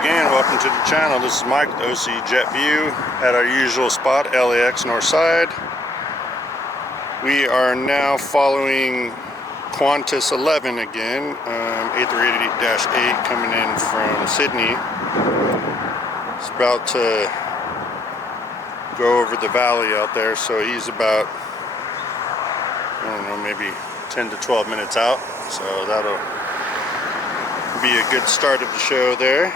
again, welcome to the channel. This is Mike with OC Jet View at our usual spot, LAX North Side. We are now following Qantas 11 again, A380-8 coming in from Sydney. It's about to go over the valley out there, so he's about, I don't know, maybe 10 to 12 minutes out, so that'll be a good start of the show there.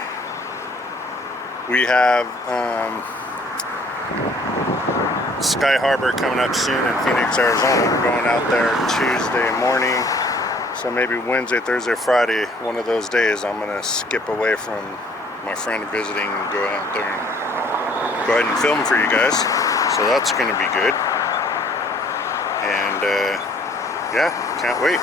We have Sky Harbor coming up soon in Phoenix, Arizona. We're going out there Tuesday morning, so maybe Wednesday, Thursday, Friday, one of those days I'm gonna skip away from my friend visiting and go out there and go ahead and film for you guys, so that's gonna be good. And yeah, can't wait.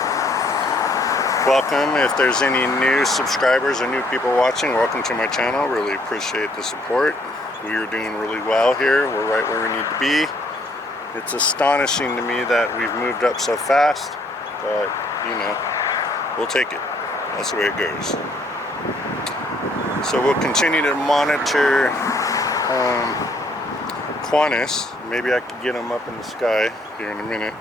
Welcome. If there's any new subscribers or new people watching, welcome to my channel. Really appreciate the support. We are doing really well here. We're right where we need to be. It's astonishing to me that we've moved up so fast, but you know, we'll take it. That's the way it goes. So we'll continue to monitor Qantas. Maybe I could get them up in the sky here in a minute.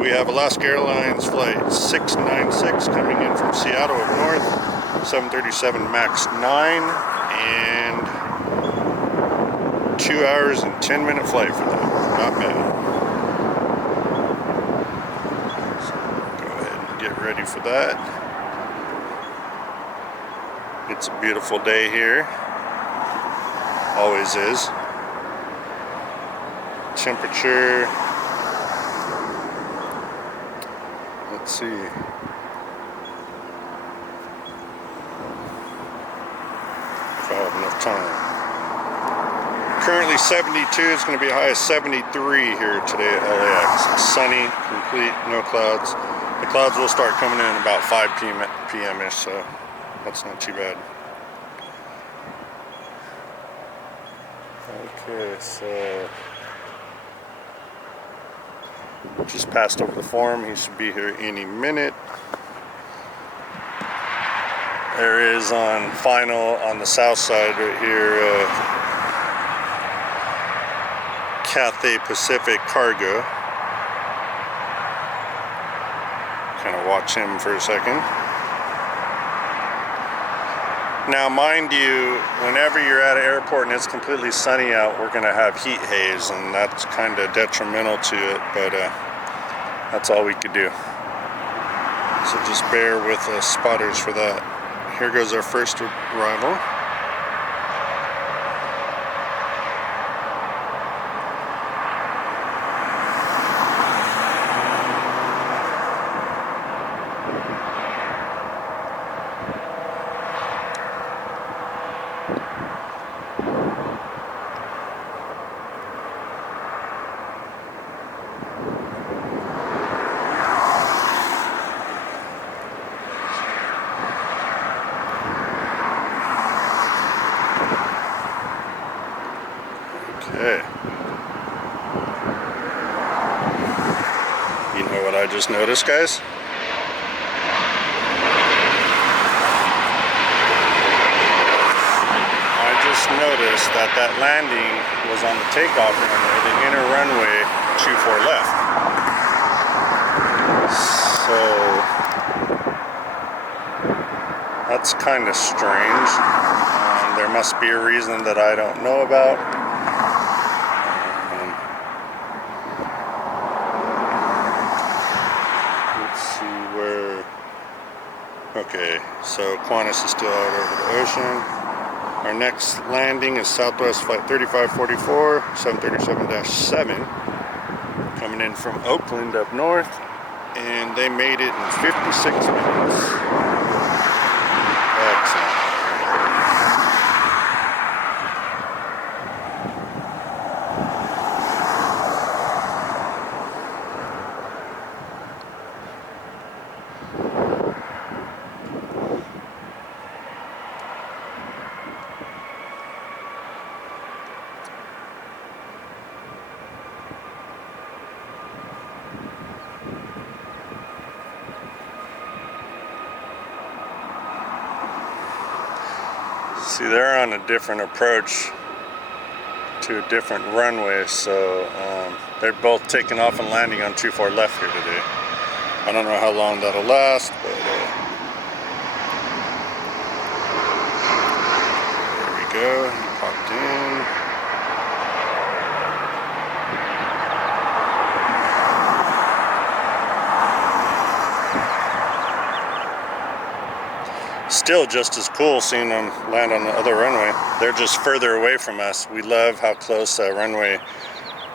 We have Alaska Airlines flight 696 coming in from Seattle up north, 737 MAX 9, and 2 hours and 10-minute flight for that. Not bad. So go ahead and get ready for that. It's a beautiful day here. Always is. Temperature, let's see. If I have enough time. Currently 72. It's going to be a high of 73 here today at LAX. It's sunny, complete, no clouds. The clouds will start coming in about 5 p.m.-ish, so that's not too bad. Okay, so just passed over the form. He should be here any minute. There is on final on the south side right here, Cathay Pacific Cargo. Kind of watch him for a second. Now, mind you, whenever you're at an airport and it's completely sunny out, we're going to have heat haze, and that's kind of detrimental to it, but that's all we could do. So just bear with us spotters for that. Here goes our first arrival. Okay. You know what I just noticed, guys? I just noticed that that landing was on the takeoff runway, the inner runway 24 left. So that's kind of strange. There must be a reason that I don't know about. Okay, so Qantas is still out over the ocean. Our next landing is Southwest Flight 3544, 737-7, coming in from Oakland up north, and they made it in 56 minutes. Excellent. See, they're on a different approach to a different runway, so they're both taking off and landing on 24 left here today. I don't know how long that'll last, but there we go. He popped in. Still just as cool seeing them land on the other runway. They're just further away from us. We love how close runway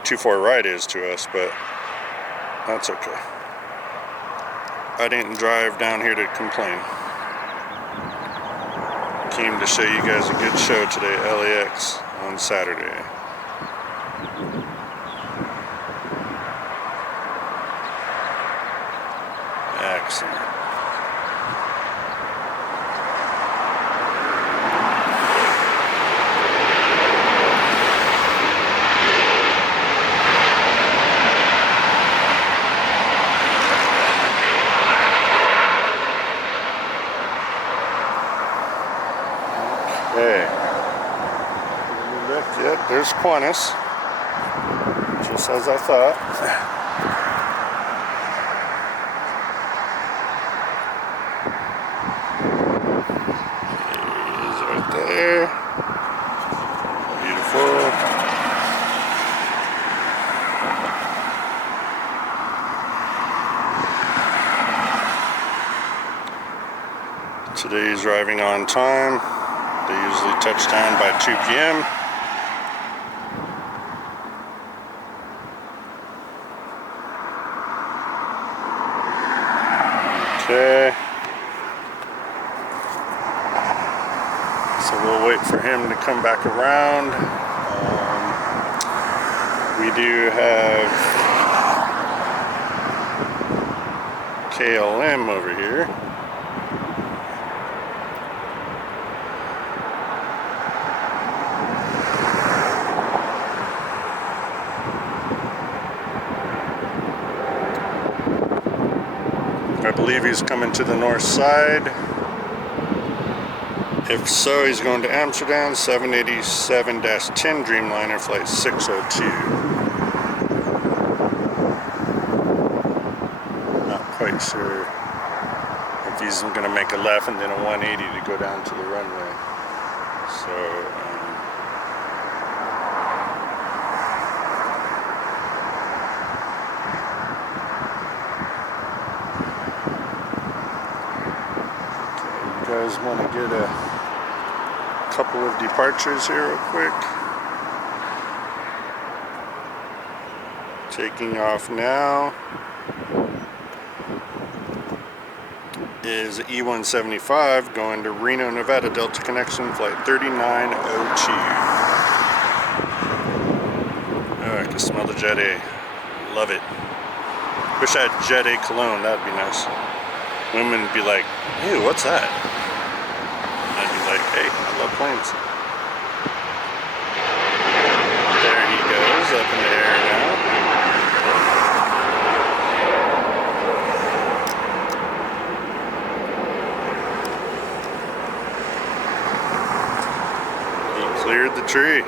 24 right is to us, but that's okay. I didn't drive down here to complain. Came to show you guys a good show today, LAX on Saturday. Excellent. Okay. Look, yep, there's Qantas. Just as I thought. He is right there. Beautiful. Today's arriving on time. They usually touch down by 2 p.m. Okay. So we'll wait for him to come back around. We do have KLM over here. I believe he's coming to the north side. If so, he's going to Amsterdam, 787-10 Dreamliner, flight 602. Not quite sure if he's going to make a left and then a 180 to go down to the runway. So, you guys want to get a couple of departures here real quick. Taking off now is E175 going to Reno, Nevada, Delta Connection, flight 3902. Oh, I can smell the Jet A. Love it. Wish I had Jet A cologne, that'd be nice. Women would be like, ew, what's that? I'd be like, hey, I love planes. There he goes, up in the air now. He cleared the tree.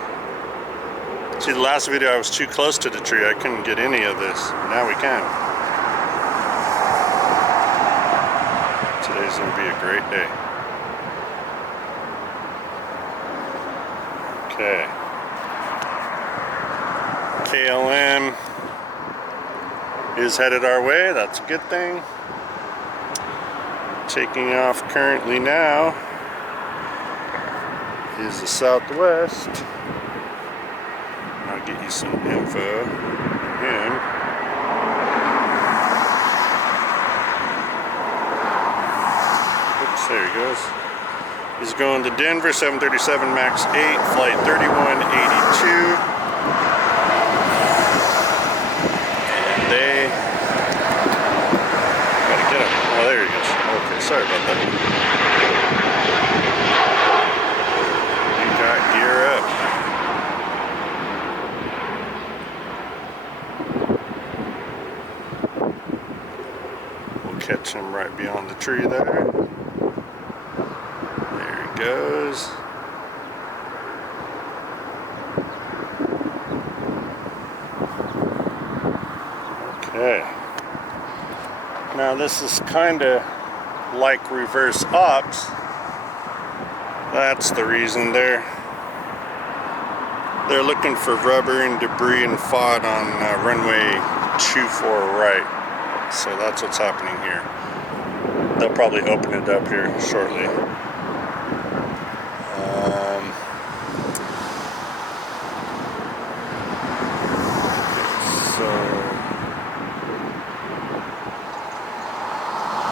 See, the last video I was too close to the tree. I couldn't get any of this. Now we can. Today's going to be a great day. Okay. KLM is headed our way. That's a good thing. Taking off currently now is the Southwest. I'll get you some info on him. Oops, there he goes. He's going to Denver, 737 MAX 8, flight 3182. And they gotta get him. Oh, there he goes. Okay, sorry about that. We got gear up. We'll catch him right beyond the tree there. Goes. Okay. Now this is kind of like reverse ops. That's the reason they're looking for rubber and debris and FOD on runway 24 right. So that's what's happening here. They'll probably open it up here shortly. So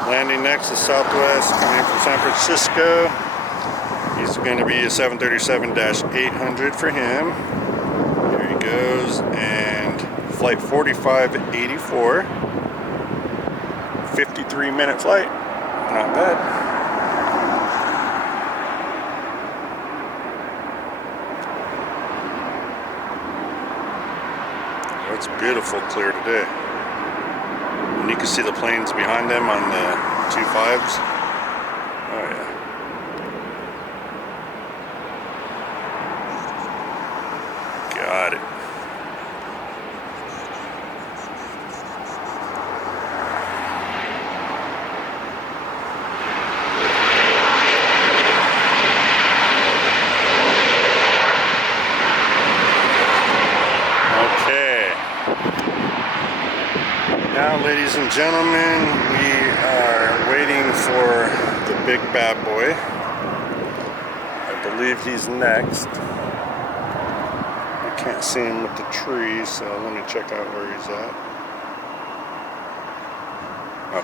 landing next is Southwest coming in from San Francisco. He's going to be a 737-800 for him. There he goes, and flight 4584. 53-minute flight. Not bad. It's beautiful, clear today. And you can see the planes behind them on the 25s. Oh yeah. Got it. Now, ladies and gentlemen, we are waiting for the big bad boy. I believe he's next. I can't see him with the tree, so let me check out where he's at.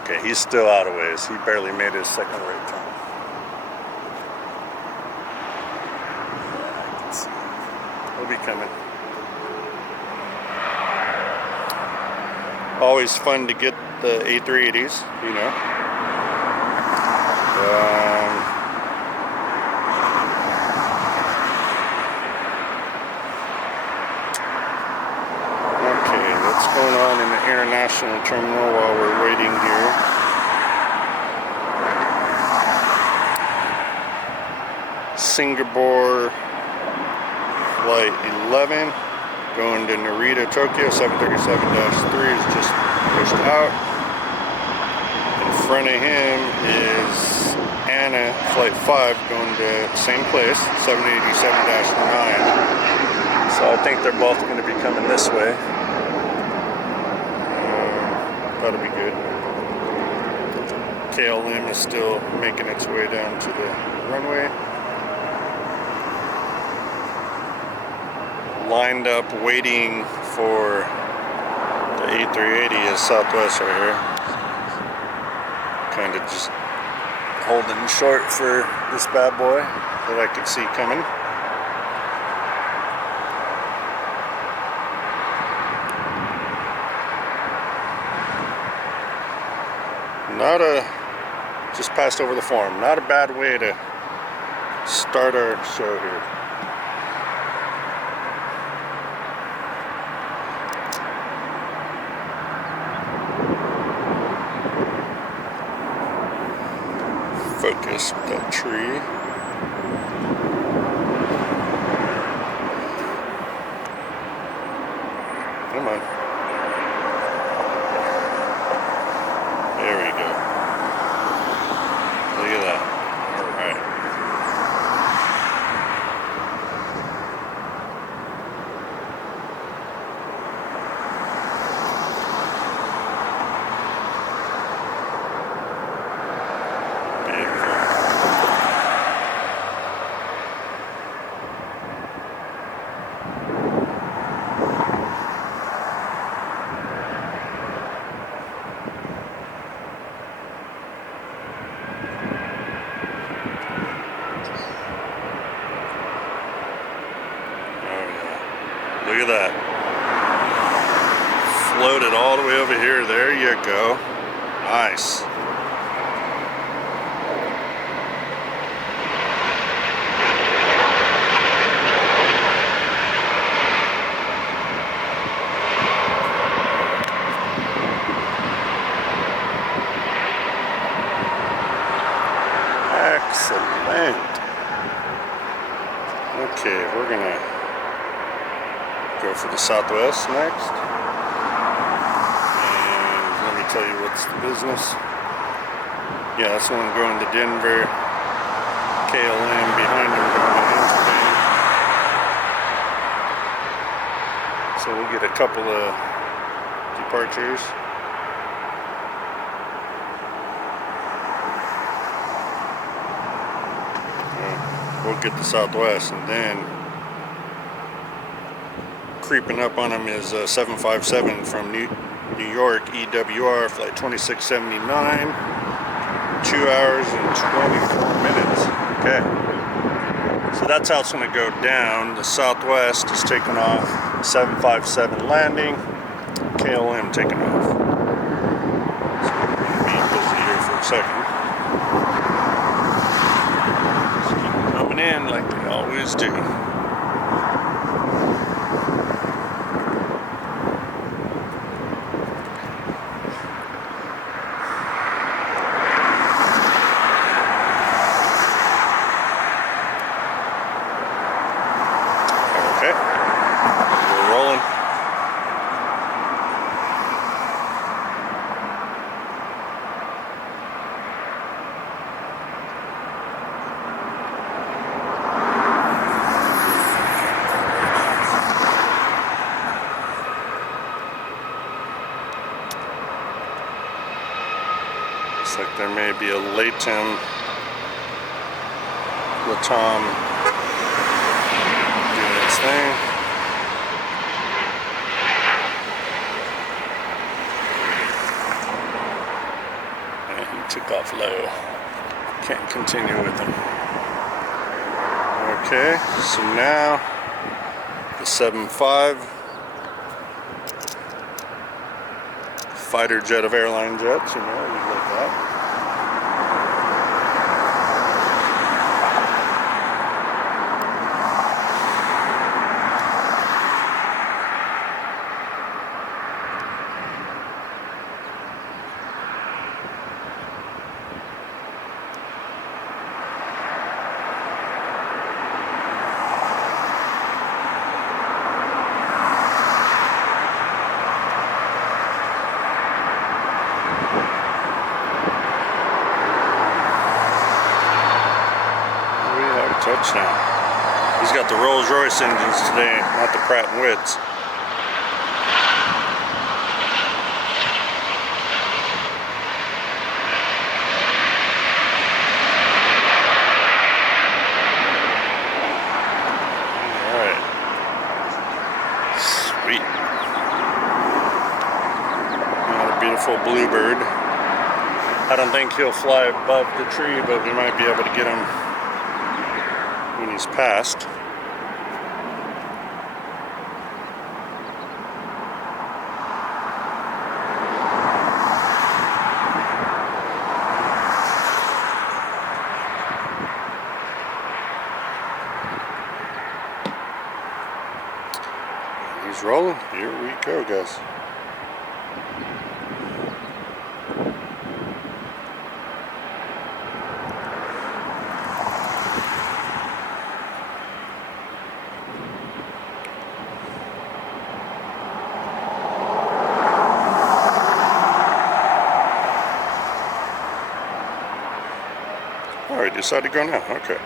Okay, he's still out of ways. He barely made his second right turn. Yeah, I can see him. He'll be coming. Always fun to get the A380s, you know. Okay, what's going on in the international terminal while we're waiting here? Singapore flight 11. Going to Narita, Tokyo, 737-3 is just pushed out. In front of him is ANA Flight 5 going to the same place, 787-9. So I think they're both going to be coming this way. That'll be good. KLM is still making its way down to the runway. Lined up waiting for the A380 is Southwest right here. Kind of just holding short for this bad boy that I could see coming. Just passed over the farm. Not a bad way to start our show here. Focus with that tree. Come on. There we go. Look at that. All right. Look at that. Floated all the way over here. There you go. Nice. Excellent. Okay, we're gonna go for the Southwest next. And tell you what's the business. Yeah, that's the one going to Denver. KLM behind him going to Amsterdam. So we'll get a couple of departures. We'll get the Southwest, and then creeping up on him is 757 from New York, EWR, flight 2679, 2 hours and 24 minutes. Okay, so that's how it's going to go down. The Southwest is taking off, 757 landing, KLM taking off. So we're going to be busy here for a second. Coming in like they always do. Okay, we're rolling. Looks like there may be a Latam doing its thing. And he took off low. Can't continue with him. Okay, so now the 7.5 fighter jet of airline jets, you know, we like that. Touchdown. He's got the Rolls-Royce engines today, not the Pratt & Whit's. Alright. Sweet. Got a beautiful bluebird. I don't think he'll fly above the tree, but we might be able to get him when he's passed. He's rolling. Here we go, guys. Alright, decided to go now. Okay.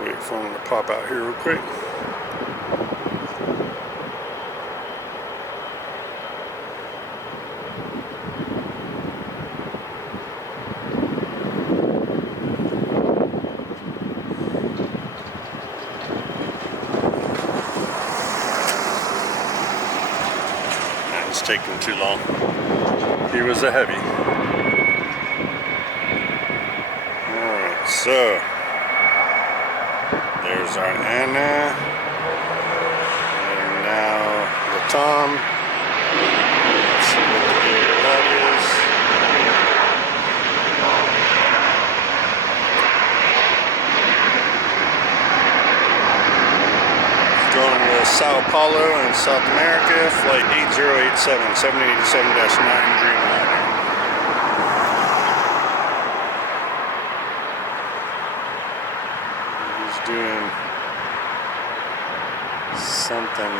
Wait for him to pop out here real quick. It's taking too long. He was a heavy. Alright, so There's our ANA. And now the Tom. Let's see what the gate that is. Going to Sao Paulo in South America, flight 8087, 787-9 Dreamliner. He's doing something.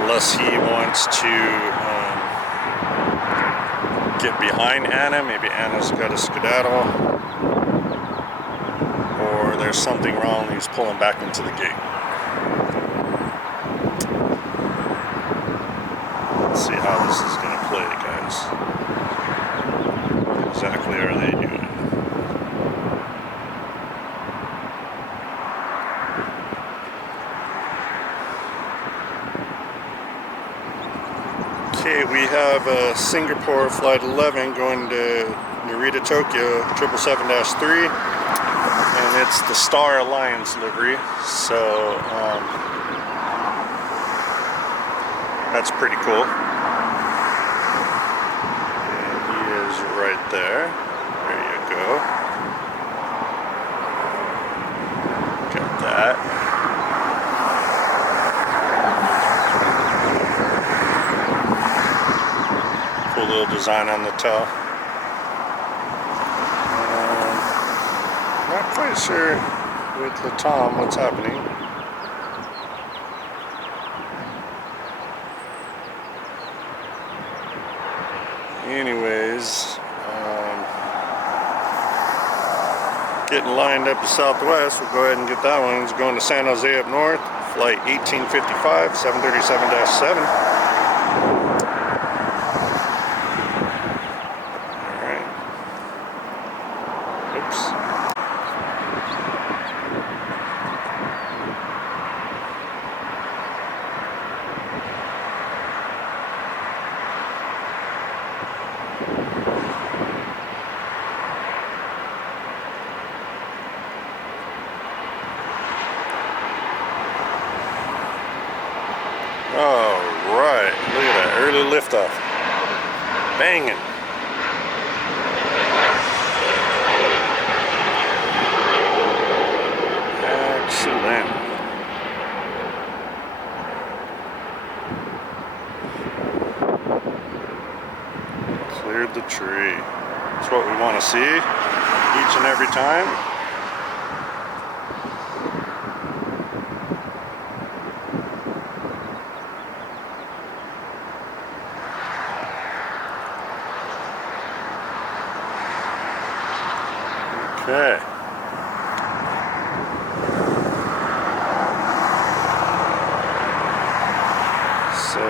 Unless he wants to get behind ANA, maybe ANA's got a skedaddle, or there's something wrong, he's pulling back into the gate. Let's see how this is going to play, guys. What exactly are they doing? Okay, we have Singapore Flight 11 going to Narita, Tokyo, 777-3, and it's the Star Alliance livery, so that's pretty cool. And he is right there. There you go. Got that. Little design on the tail. Not quite sure with the Tom what's happening. Anyways, getting lined up to Southwest. We'll go ahead and get that one. It's going to San Jose up north, flight 1855, 737-7. Alright, look at that early liftoff. Banging. Excellent. Cleared the tree. That's what we want to see each and every time. Okay. So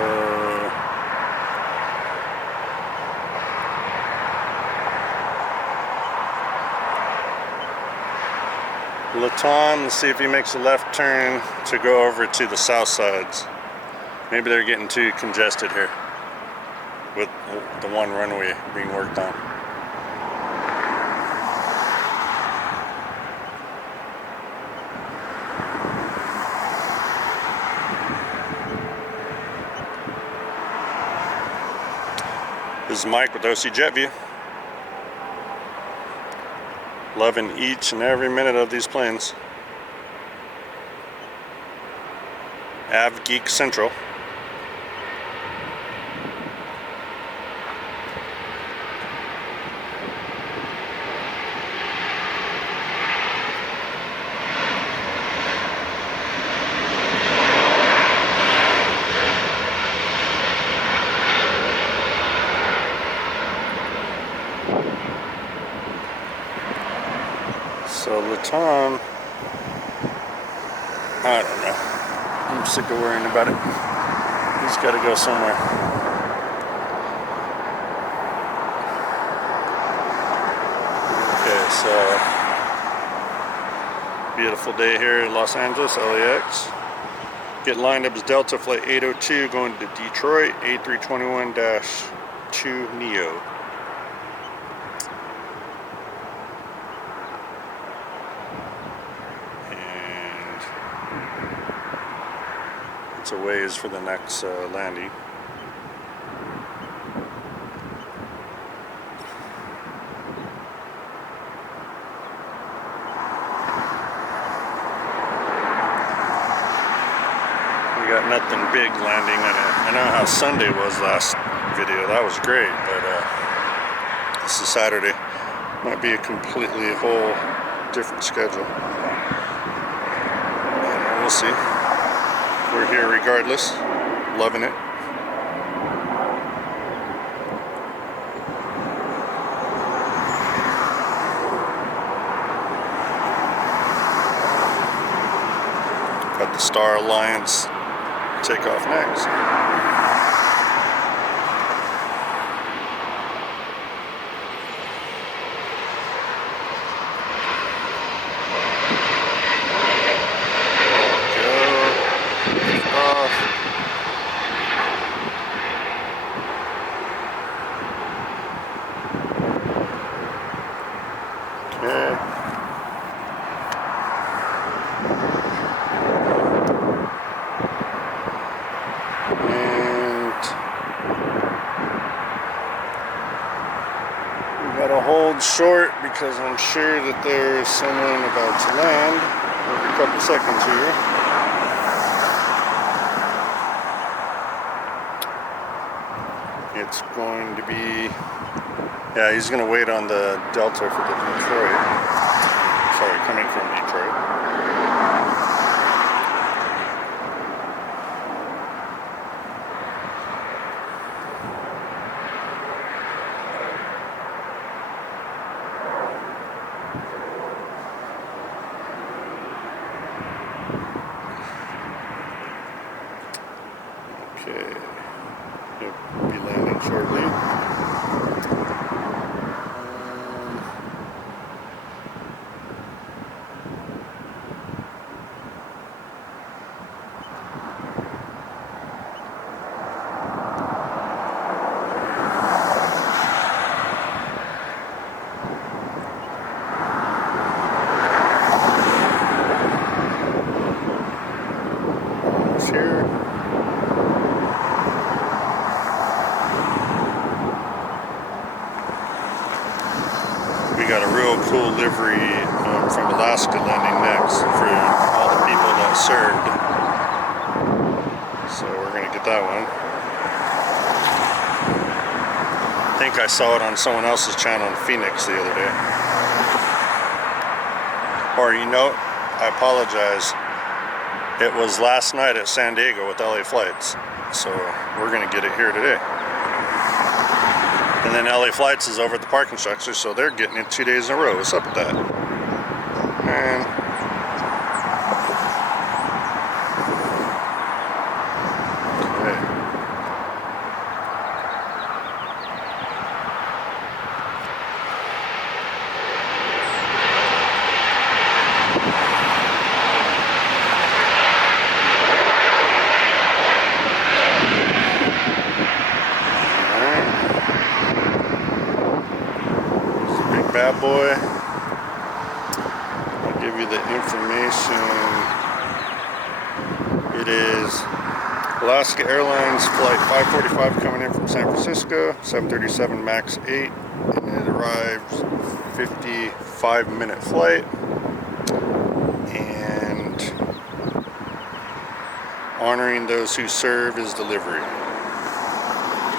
Latam, let's see if he makes a left turn to go over to the south sides. Maybe they're getting too congested here with the one runway being worked on. This is Mike with OC Jet View. Loving each and every minute of these planes. Av Geek Central. So Latam, I don't know. I'm sick of worrying about it. He's got to go somewhere. Okay, so beautiful day here in Los Angeles, LAX. Get lined up as Delta Flight 802 going to Detroit, A321-2 Neo. It's a ways for the next landing. We got nothing big landing in it. I know how Sunday was last video. That was great, but this is Saturday. Might be a completely whole different schedule. We'll see. We're here regardless. Loving it. Got the Star Alliance take off next. Gotta hold short because I'm sure that there's someone about to land. Every couple seconds here. It's going to be, yeah, he's gonna wait on the Delta for the Detroit. Sorry, coming from Detroit. Okay, he'll be landing shortly. Here. We got a real cool livery from Alaska landing next for all the people that served. So we're gonna get that one. I think I saw it on someone else's channel in Phoenix the other day. Or you know, I apologize. It was last night at San Diego with LA Flights. So we're gonna get it here today. And then LA Flights is over at the parking structure, so they're getting it 2 days in a row. What's up with that? Man. Okay. Bad boy. I'll give you the information. It is Alaska Airlines flight 545 coming in from San Francisco, 737 MAX 8, and it arrives 55-minute flight. And honoring those who serve is delivery.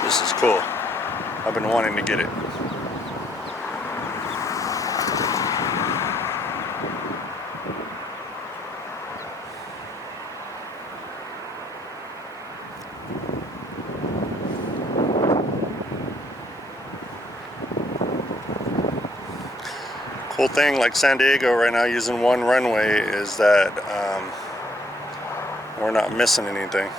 This is cool. I've been wanting to get it. Cool thing like San Diego right now using one runway is that we're not missing anything.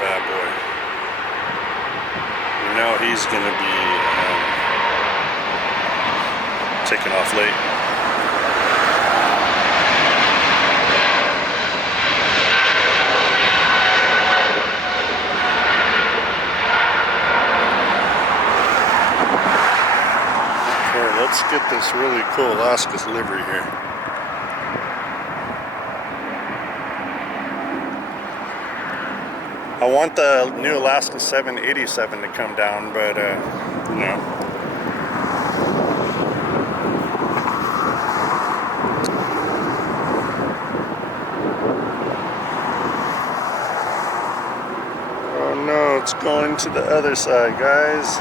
Bad boy. is going to be taking off late. Okay, let's get this really cool Alaska's livery here. I want the new Alaska 787 to come down, but no. Oh no, it's going to the other side, guys.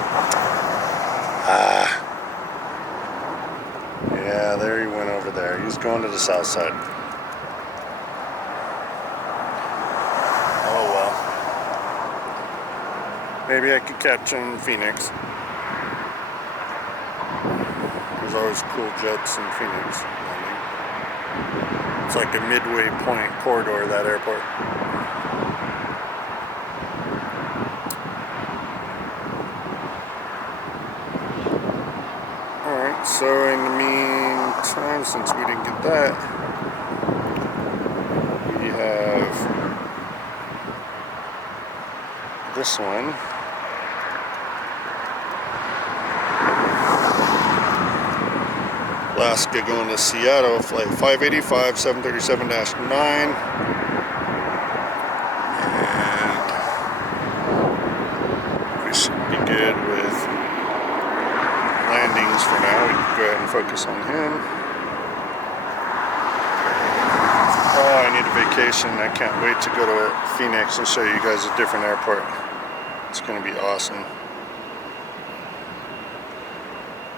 Yeah, there he went over there. He's going to the south side. Oh well. Maybe I could catch him in Phoenix. There's always cool jets in Phoenix. It's like a midway point corridor, that airport. Alright, so in the meantime, since we didn't get that, we have this one. Alaska going to Seattle, flight 585, 737-9. And we should be good with landings for now. We can go ahead and focus on him. Oh, I need a vacation. I can't wait to go to Phoenix and show you guys a different airport. It's going to be awesome.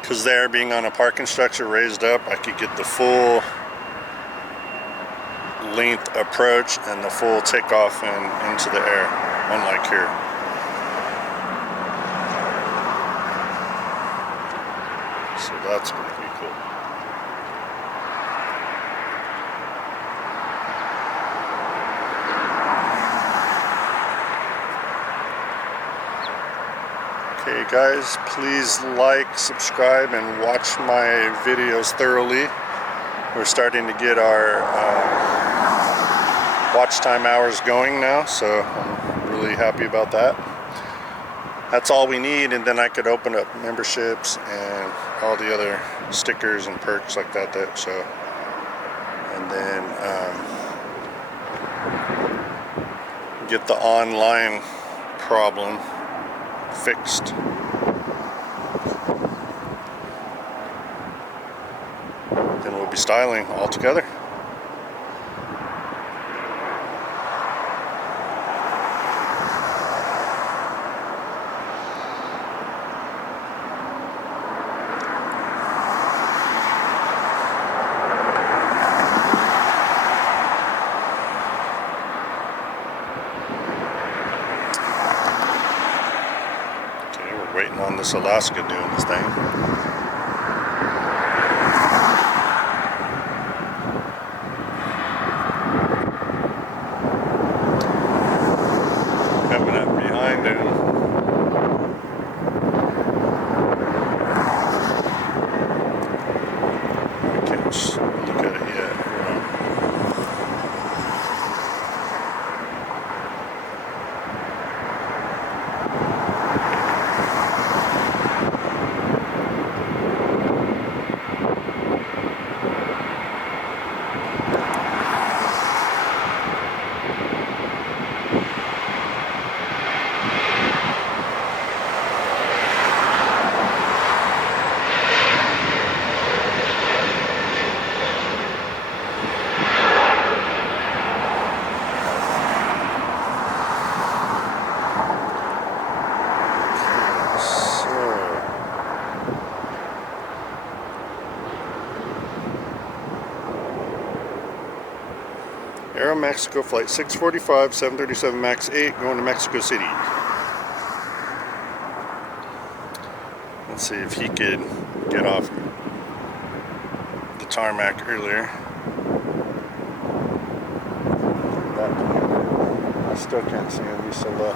Because there, being on a parking structure raised up, I could get the full length approach and the full takeoff and into the air, unlike here. So that's going to be cool. Okay guys, please like, subscribe, and watch my videos thoroughly. We're starting to get our watch time hours going now, so I'm really happy about that. That's all we need, and then I could open up memberships and all the other stickers and perks like that show. And then get the online problem fixed. Then we'll be styling all together. Waiting on this Alaska doing this thing. Coming up behind him. I can't look at it yet. Aeromexico flight 645, 737 MAX 8 going to Mexico City. Let's see if he could get off the tarmac earlier. I still can't see him, he's so low.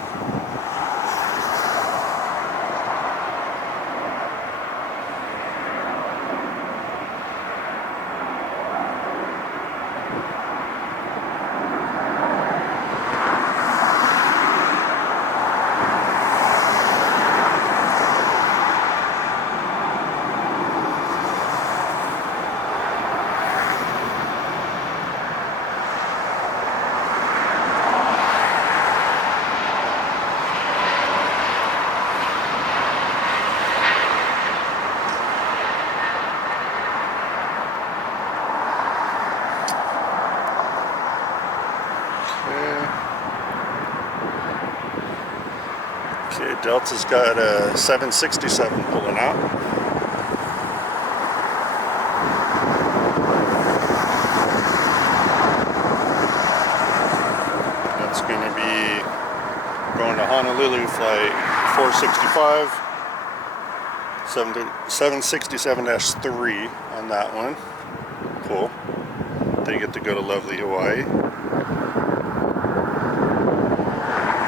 Delta's got a 767 pulling out. That's going to be going to Honolulu flight 465, 767-3 on that one. Cool. They get to go to lovely Hawaii.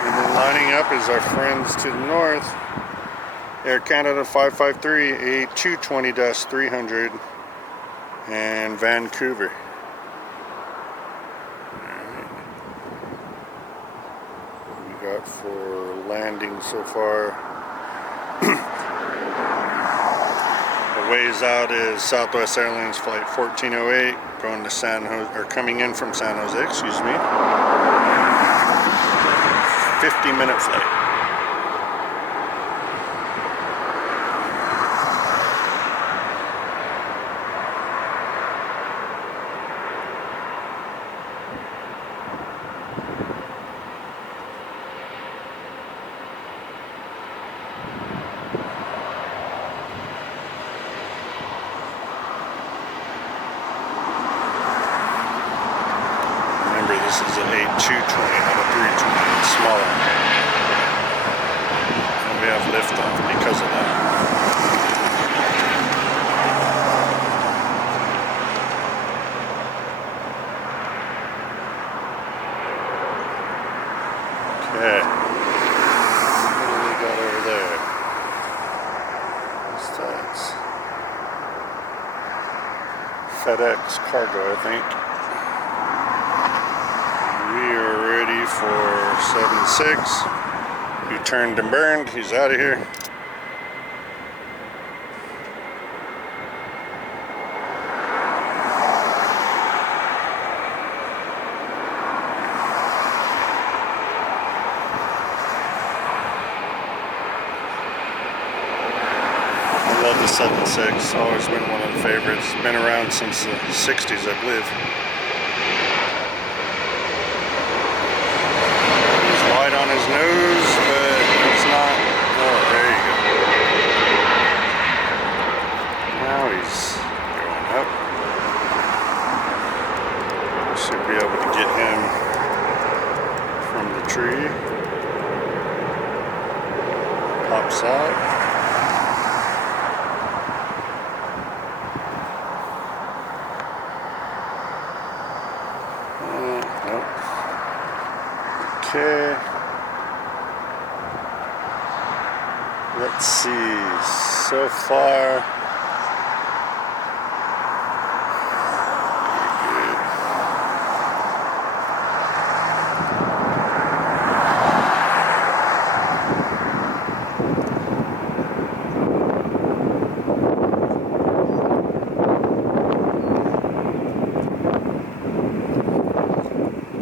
And then lining up is our friends to the north, Air Canada 553 A220-300 and Vancouver. Got for landing so far. The ways out is Southwest Airlines flight 1408 going to San Jose, or coming in from San Jose, excuse me. 50-minute flight. This is an A220, not a 320, it's smaller. And we have liftoff because of that. Okay. What do we got over there? What's that? FedEx Cargo, I think. We are ready for 7-6. He turned and burned. He's out of here. I love the 7-6. Always been one of the favorites. Been around since the 60s, I believe. On his nose, but it's not. Oh, there you go. Now he's going up. Should be able to get him from the tree. Pops out. Nope. Okay. Let's see, so far, good.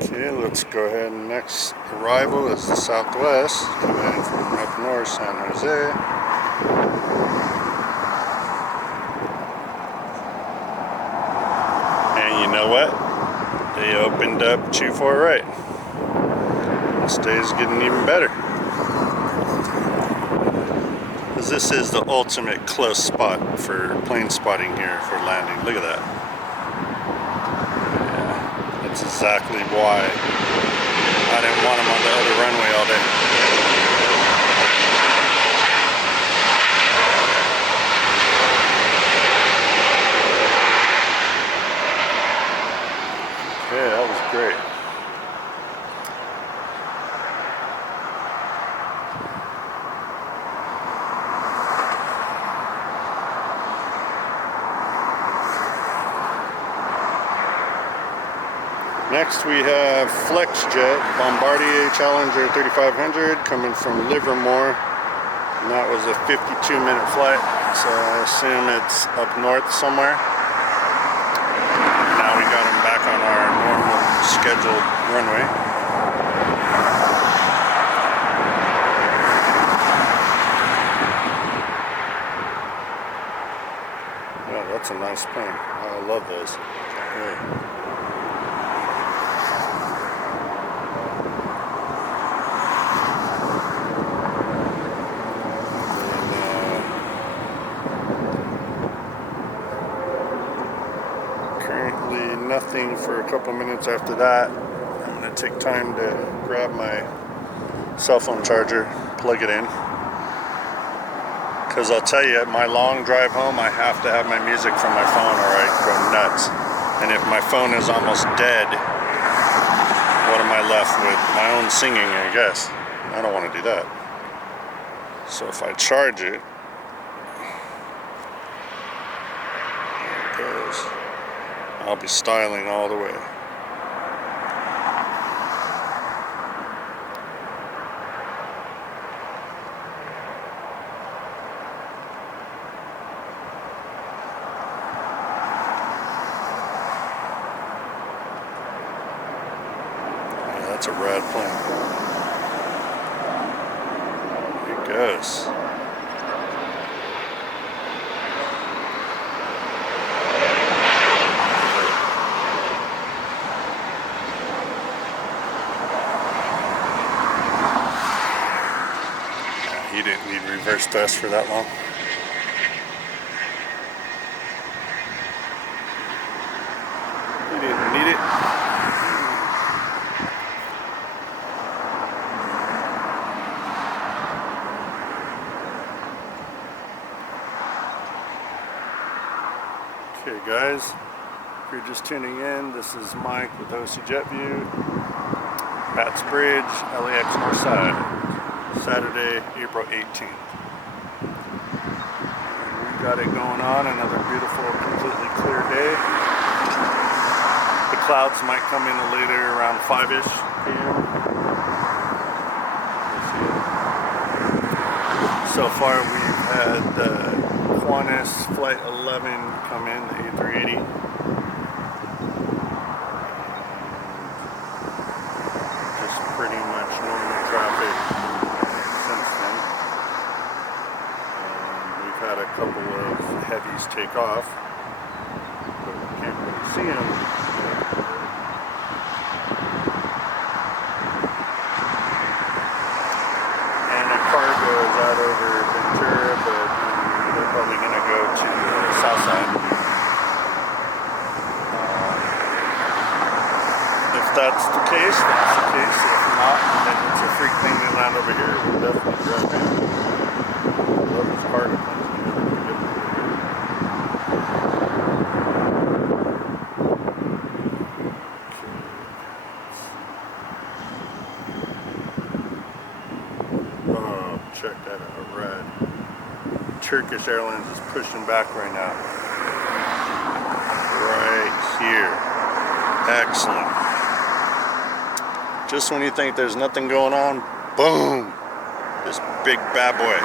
Okay, let's go ahead and next arrival is the Southwest, coming in from up north, San Jose. And you know what? They opened up 24 right. This day is getting even better. Because this is the ultimate close spot for plane spotting here for landing. Look at that. Yeah, that's exactly why I didn't want them on the other runway all day. Yeah, that was great. Next we have FlexJet Bombardier Challenger 3500 coming from Livermore. And that was a 52-minute flight, so I assume it's up north somewhere. Now we got them back on our normal scheduled runway. Wow, that's a nice plane. I love those. Great. nothing for a couple minutes after that. I'm going to take time to grab my cell phone charger, plug it in. Because I'll tell you, my long drive home, I have to have my music from my phone or I go nuts. And if my phone is almost dead, what am I left with? My own singing, I guess. I don't want to do that. So if I charge it, there it goes. I'll be styling all the way. That's a rad plane. Here it goes. He didn't need reverse thrust for that long. He didn't need it. Okay guys, if you're just tuning in, this is Mike with OC Jet View, Pat's Bridge, LAX North Side, Saturday, April 18th. We got it going on, another beautiful, completely clear day. The clouds might come in later around 5-ish p.m. So far we've had Qantas Flight 11 come in, the A330. Just pretty much normal traffic since then. We've had a couple of heavies take off, but we can't really see them. ANA Cargo is out over Ventura, but they're probably going to go to the south side. If that's the case, that's the case. If not, then it's a freak thing to land over here. We'll definitely grab it. Love this cargo planes. Oh, check that out, rad. Turkish Airlines is pushing back right now. Right here. Excellent. Just when you think there's nothing going on, boom! This big bad boy.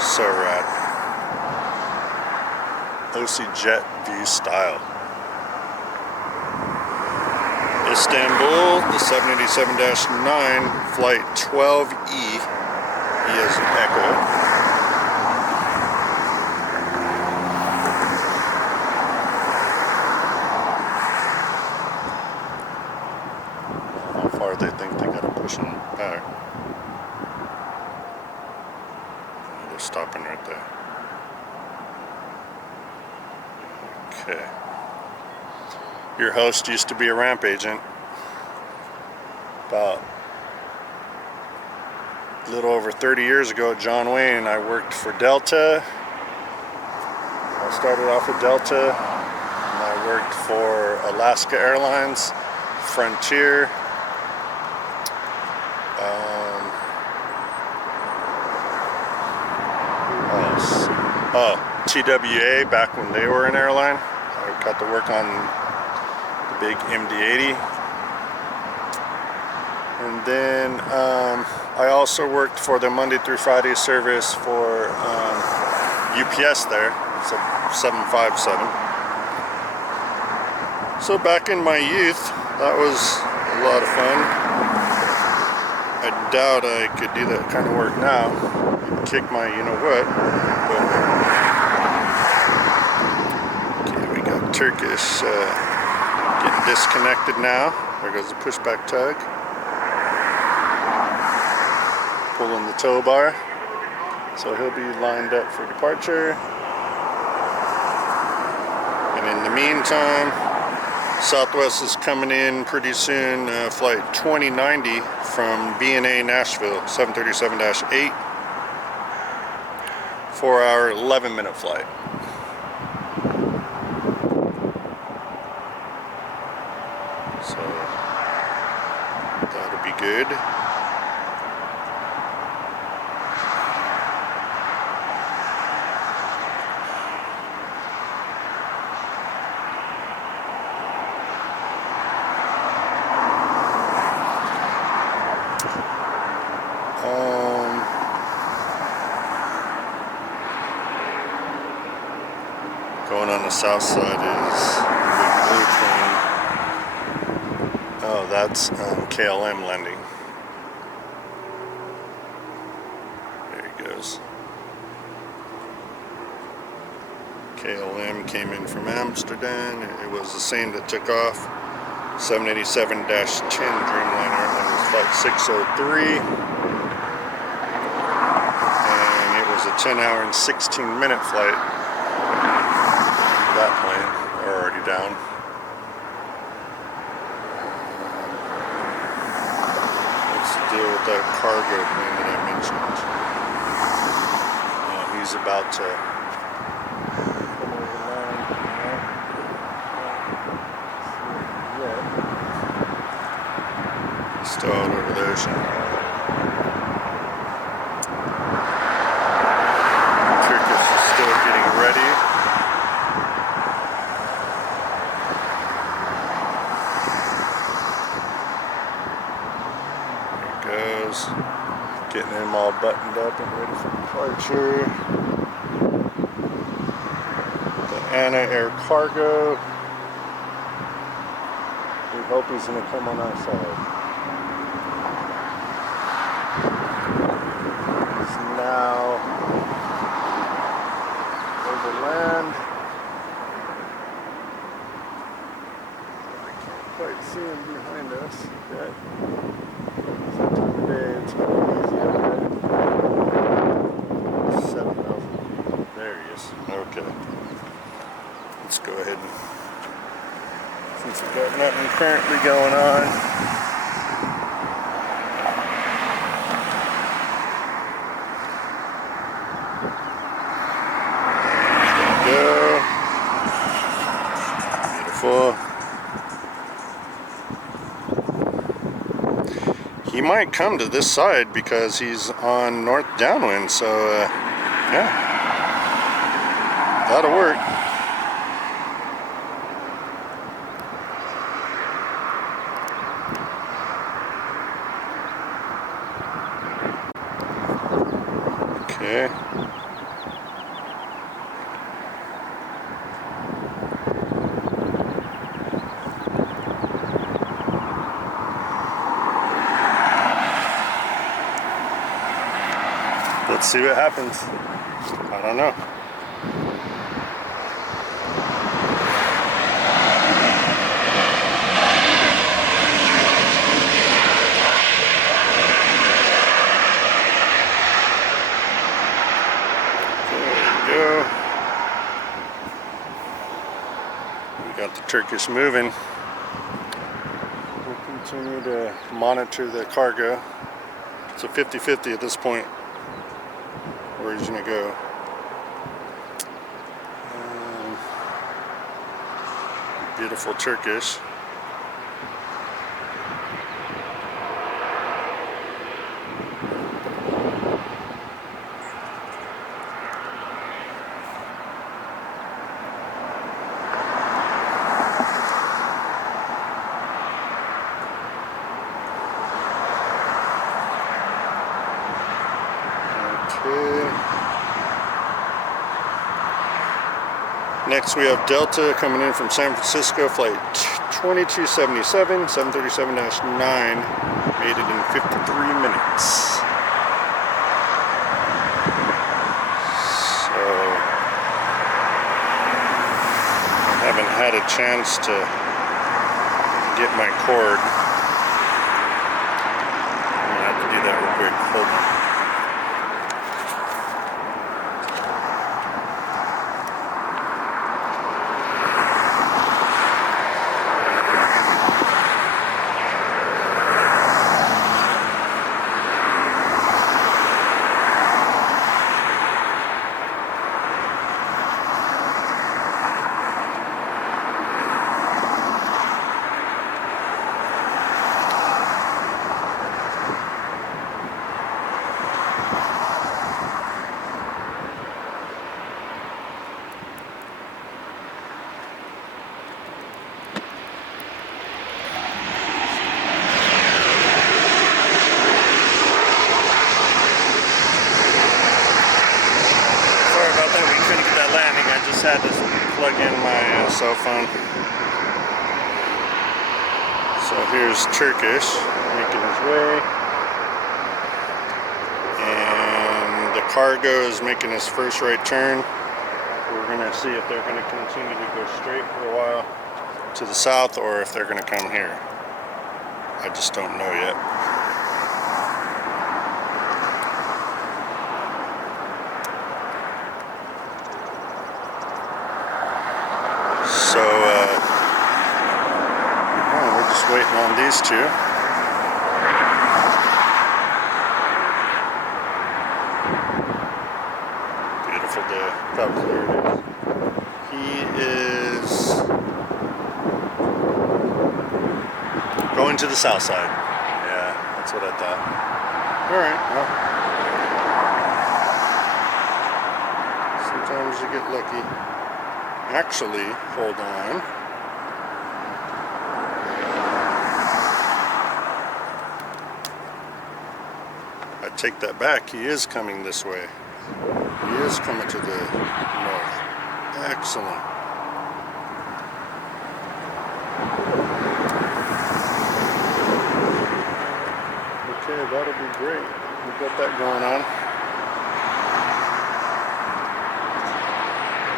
So rad. OC Jet View style. Istanbul, the 787-9, flight 12E. E as in Echo. They think they gotta push them back. They're stopping right there. Okay. Your host used to be a ramp agent. About a little over 30 years ago, John Wayne, I worked for Delta. I started off with Delta, and I worked for Alaska Airlines, Frontier. TWA back when they were an airline. I got to work on the big MD-80. And then I also worked for the Monday through Friday service for UPS there. It's a 757. So back in my youth, that was a lot of fun. I doubt I could do that kind of work now. Kick my you-know-what. Okay, we got Turkish getting disconnected now. There goes the pushback tug. Pulling the tow bar. So he'll be lined up for departure. And in the meantime, Southwest is coming in pretty soon, flight 2090 from ANA Nashville, 737-8, 4-hour, 11-minute flight. So that'll be good. Going on the south side is the big blue plane. Oh, that's KLM landing. There he goes. KLM came in from Amsterdam. It was the same that took off. 787-10 Dreamliner. That was flight 603. And it was a 10-hour and 16-minute flight. That plane, they're already down. What's the deal with that cargo plane that I mentioned? He's about to come over the line. Still out over the ocean. Turkish is still getting ready. Getting him all buttoned up and ready for departure. The ANA Cargo. We hope he's going to come on our side. He's now over land. I can't quite see him behind us yet. It's going to be easy up there. 7,000 feet. There he is. Okay. Let's go ahead and, since we've got nothing currently going on, there we go. Beautiful. He might come to this side because he's on north downwind, so yeah, that'll work. Okay. Let's see what happens. I don't know. There we go. We got the Turkish moving. We'll continue to monitor the cargo. It's a 50-50 at this point. Where he's going to go. Beautiful Turkish. Next we have Delta coming in from San Francisco, flight 2277, 737-9, made it in 53 minutes. So, I haven't had a chance to get my cord. I'm gonna have to do that real quick. Hold on. just had to plug in my cell phone. So here's Turkish making his way. And the cargo is making his first right turn. We're going to see if they're going to continue to go straight for a while to the south or if they're going to come here. I just don't know yet. So, we're just waiting on these two. Beautiful day. How clear it is. He is going to the south side. Yeah, that's what I thought. Alright, well. Sometimes you get lucky. Actually, hold on. I take that back. He is coming this way. He is coming to the north. Excellent. Okay, that'll be great. We've got that going on.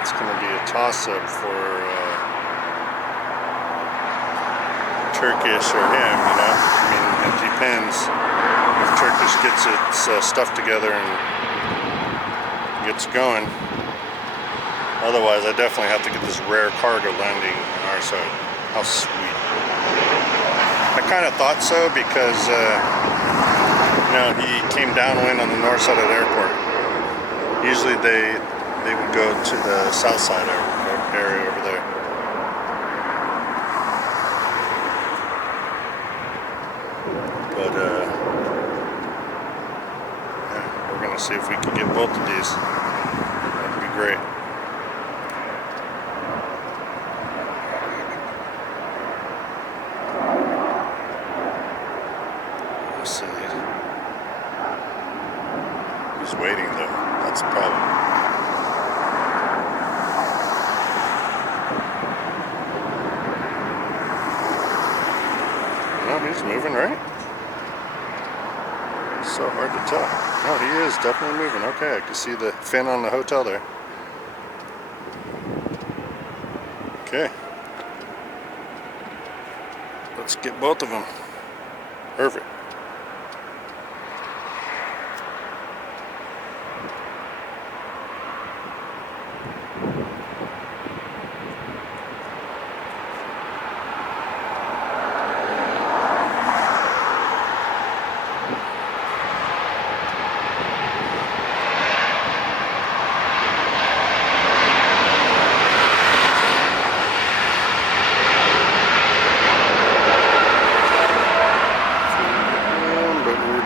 It's going to be a toss-up for Turkish or him, you know. I mean, it depends. If Turkish gets its stuff together and gets going. Otherwise, I definitely have to get this rare cargo landing on our side. How sweet. I kind of thought so because, you know, he came downwind on the north side of the airport. Usually they would go to the south side area over there. But yeah, we're gonna see if we can get both of these. That'd be great. Let's see. He's waiting though. That's the problem. He's moving, right? It's so hard to tell. Oh, he is definitely moving. Okay, I can see the fin on the hotel there. Okay. Let's get both of them. Perfect.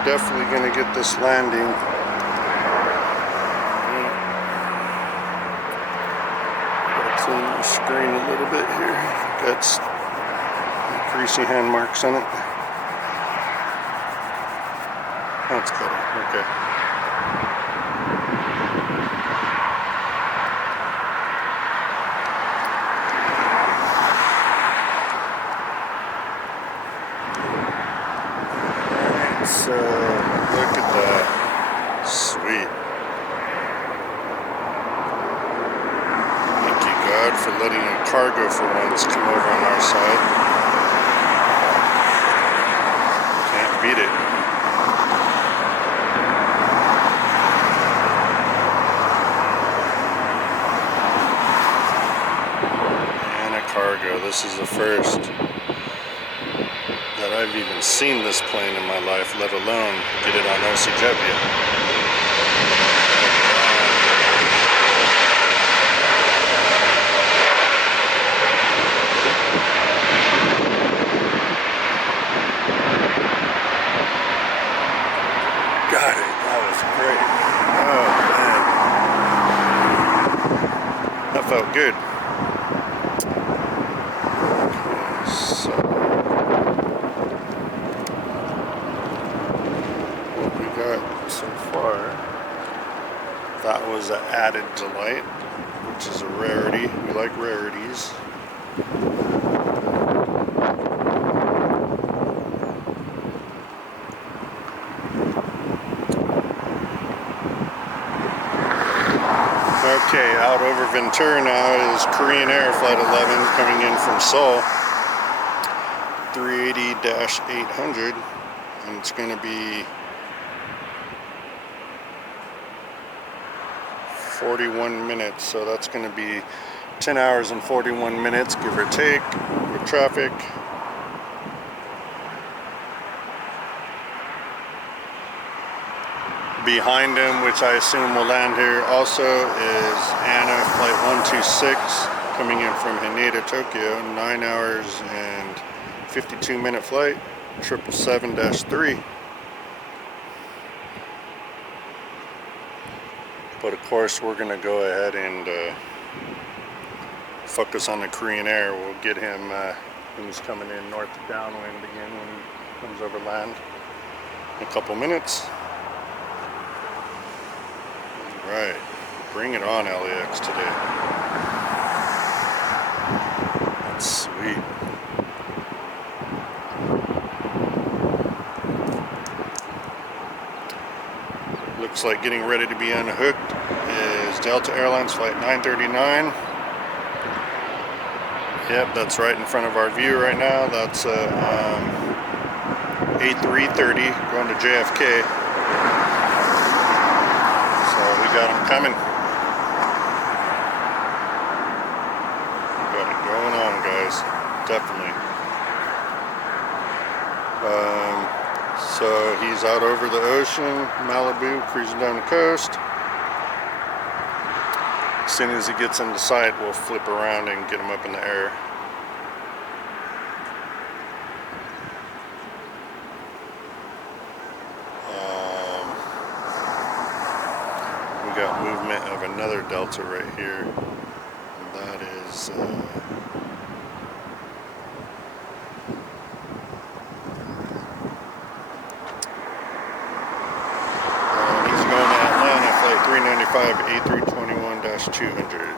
Definitely going to get this landing. Gotta clean the screen a little bit here. Got some greasy hand marks on it. That's better. Okay. So, look at that. Sweet. Thank you, God, for letting a cargo for once come over on our side. Can't beat it. ANA Cargo. This is the first that I've even seen this plane in my life, let alone get it on OC JetView. Got it. That was great. Oh man, that felt good. So so far, that was an added delight. which is a rarity. We like rarities. Okay, out over Ventura now is Korean Air Flight 11 coming in from Seoul, 380-800, and it's going to be 41 minutes, so that's going to be 10 hours and 41 minutes, give or take, with traffic. Behind him, which I assume will land here also, is ANA Flight 126 coming in from Haneda, Tokyo, 9 hours and 52-minute flight, 777-3. But of course, we're going to go ahead and focus on the Korean Air. We'll get him when he's coming in north downwind again when he comes over land in a couple minutes. Right, bring it on, LAX today. That's sweet. Looks like getting ready to be unhooked is Delta Airlines Flight 939. Yep, that's right in front of our view right now. That's A330 going to JFK. Got them coming. Got it going on, guys. Definitely. So he's out over the ocean, Malibu, cruising down the coast. As soon as he gets into sight, we'll flip around and get him up in the air. Got movement of another Delta right here. And that is he's going to Atlanta Flight 395 A321-200.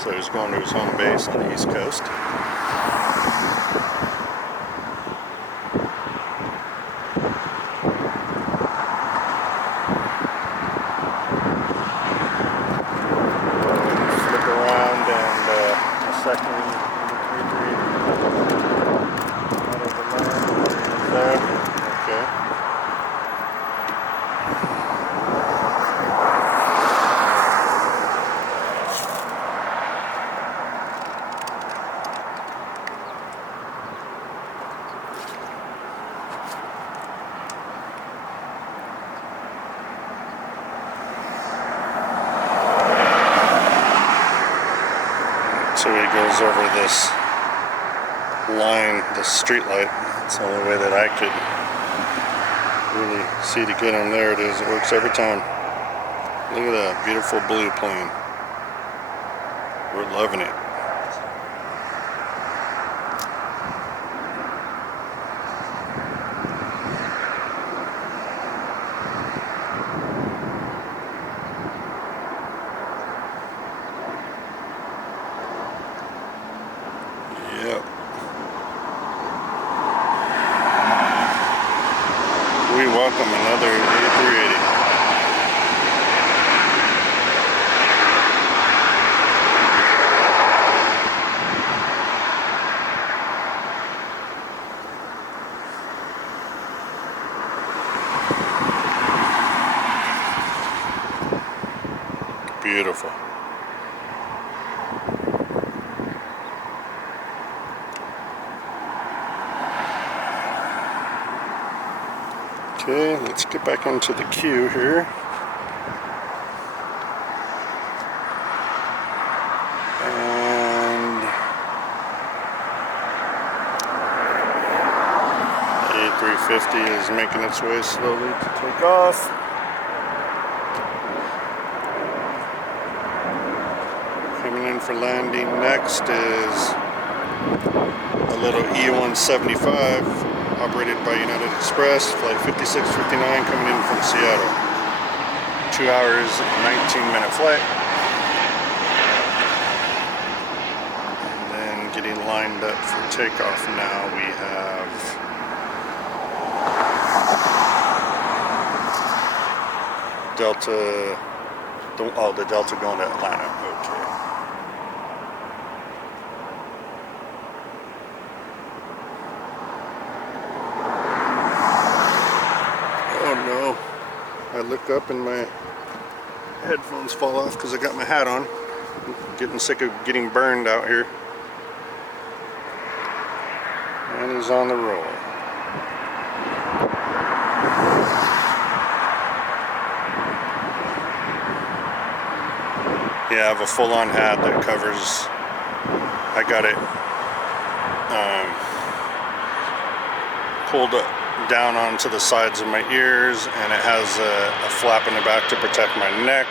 So he's going to his home base on the East Coast. So he goes over this line, this street light. It's the only way that I could really see to get him. There it is. It works every time. Look at that beautiful blue plane. We're loving it. Yep. We welcome another A380. Beautiful. Okay, let's get back into the queue here. And A350 is making its way slowly to take off. Coming in for landing next is a little E175. Operated by United Express, flight 5659 coming in from Seattle. 2 hours and 19-minute flight. lined up for takeoff now. We have Delta, the Delta going to Atlanta. Okay. Oh no. I look up and my headphones fall off because I got my hat on. I'm getting sick of getting burned out here. And he's on the roll. Yeah, I have a full-on hat that covers. I got it pulled down onto the sides of my ears, and it has a flap in the back to protect my neck.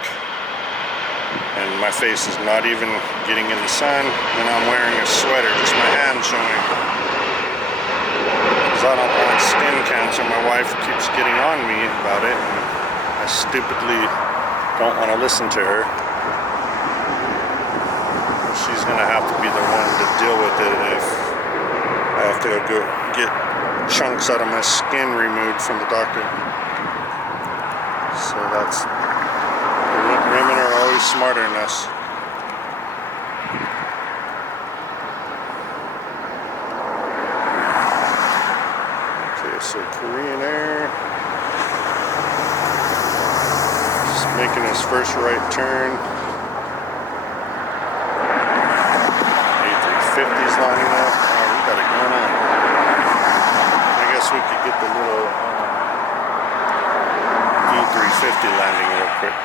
And my face is not even getting in the sun. And I'm wearing a sweater, just my hand showing. Because I don't want skin cancer. My wife keeps getting on me about it. And I stupidly don't want to listen to her. She's gonna have to be the one to deal with it if I have to go get chunks out of my skin removed from the doctor. So that's, women are always smarter than us. Okay, so Korean Air, just making his first right turn. A350's lining up. Oh, we got it going on. I guess we could get the little A350 landing real quick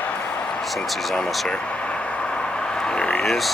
since he's almost here. There he is.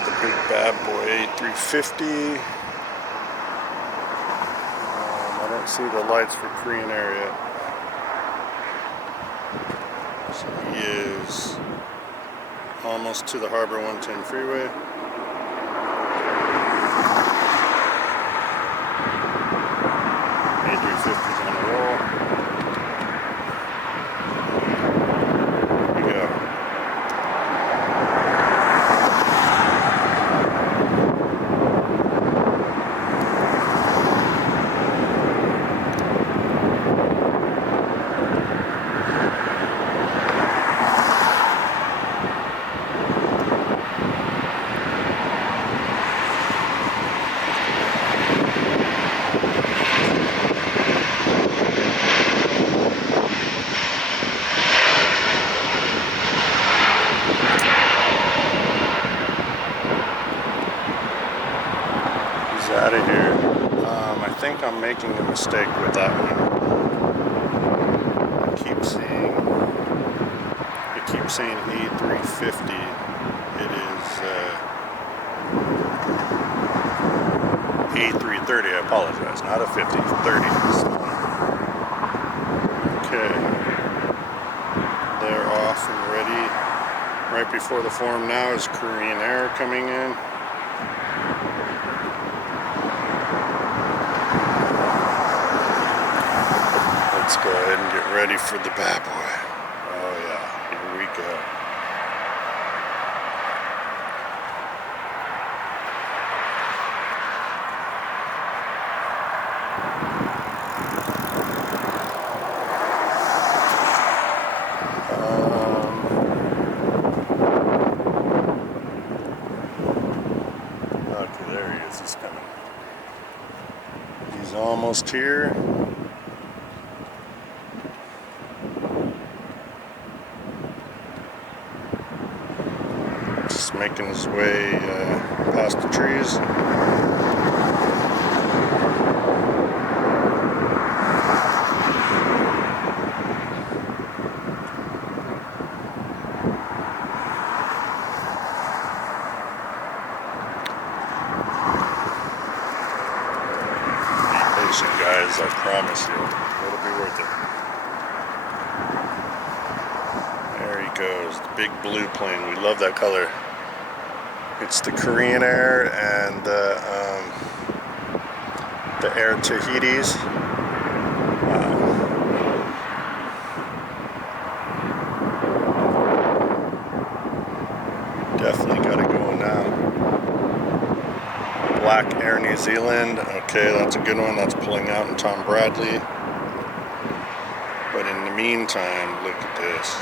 The big bad boy A350. I don't see the lights for Korean Air yet. So he is almost to the Harbor 110 freeway. A350's on the roll. Here we go. Out of here. I think I'm making a mistake with that one. It keeps saying A350. It is A330. I apologize. Not a 50, 30. Okay. They're off and ready. Right before the form now is Korean Air coming in. Let's go ahead and get ready for the bad boy. Oh yeah, here we go. Okay, there he is. He's coming. He's almost here. Making his way past the trees. I promise you, it'll be worth it. There he goes, the big blue plane. We love that color. It's the Korean Air and the Air Tahiti's. Definitely got it going now. Black Air New Zealand. Okay, that's a good one. That's pulling out in Tom Bradley. But in the meantime, look at this.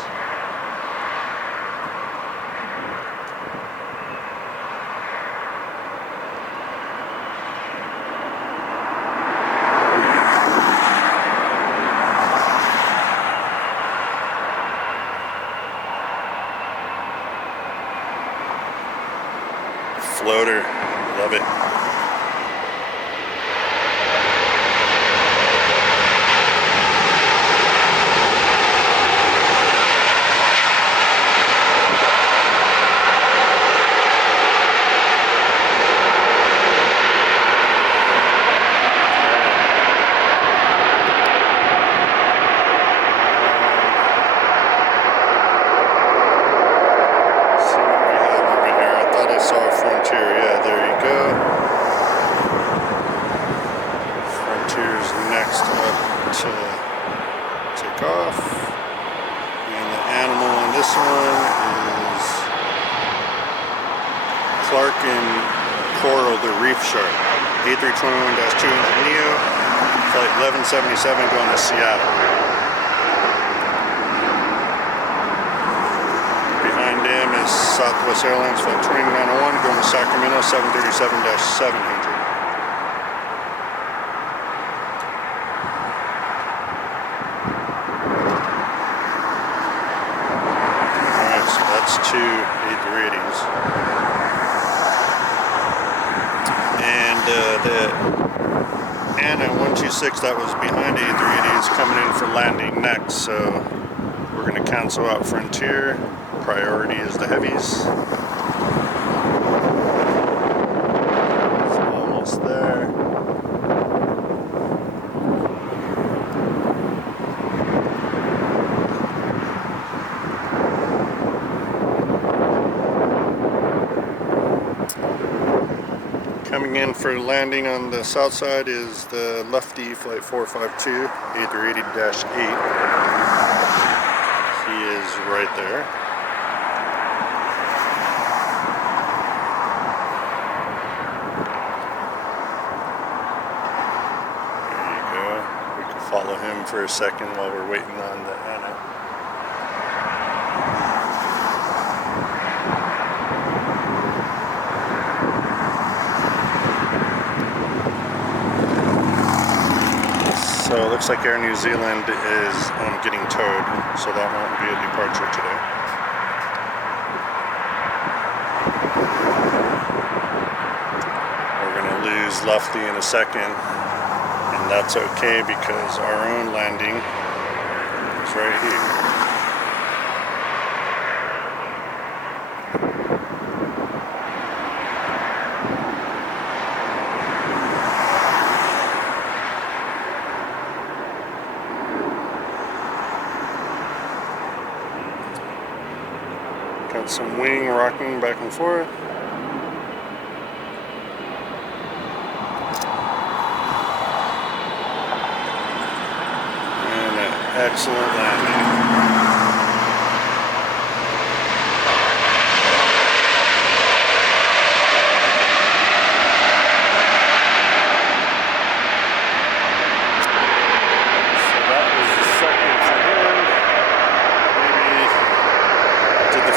Floater, love it. Next up to take off, and the animal on this one is Clark and Coral, the reef shark. A321-2 Neo, flight 1177 going to Seattle. Behind him is Southwest Airlines flight 2901 going to Sacramento, 737-700. Two A380s, and the ANA 126 that was behind A380 is coming in for landing next, so we're going to cancel out Frontier. Priority is the heavies. It's almost there. Coming in for landing on the south side is the lefty flight 452 A380-8. He is right there. There you go. We can follow him for a second while we're waiting on the ANA. So it looks like Air New Zealand is getting towed, so that won't be a departure today. We're going to lose Lefty in a second, and that's okay because our own landing is right here. Got some wing rocking back and forth. And an excellent landing.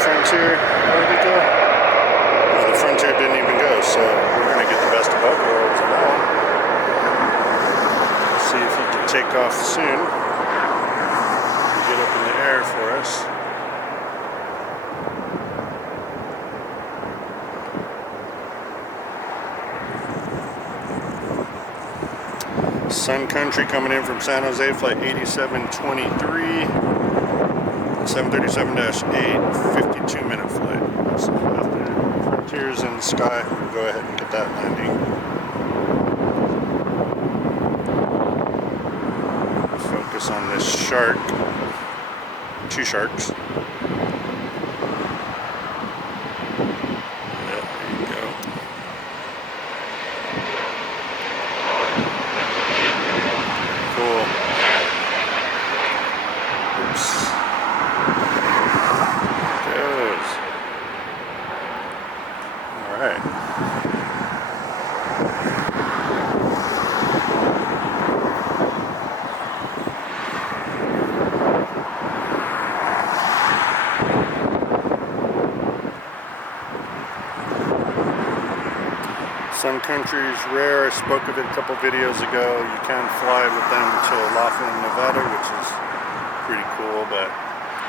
Frontier, where did it go? No, the Frontier didn't even go, so we're going to get the best of both worlds on that one. See if he can take off soon. Get up in the air for us. Sun Country coming in from San Jose, flight 8723. 737-8, 52-minute flight. So after Frontier's in the sky, we'll go ahead and get that landing. focus on this shark. 2 sharks. Yeah, there you go. Cool. Oops. There it goes. Alright. Sun Country is rare. I spoke of it a couple videos ago. You can fly with them to Laughlin, Nevada, which is pretty cool, but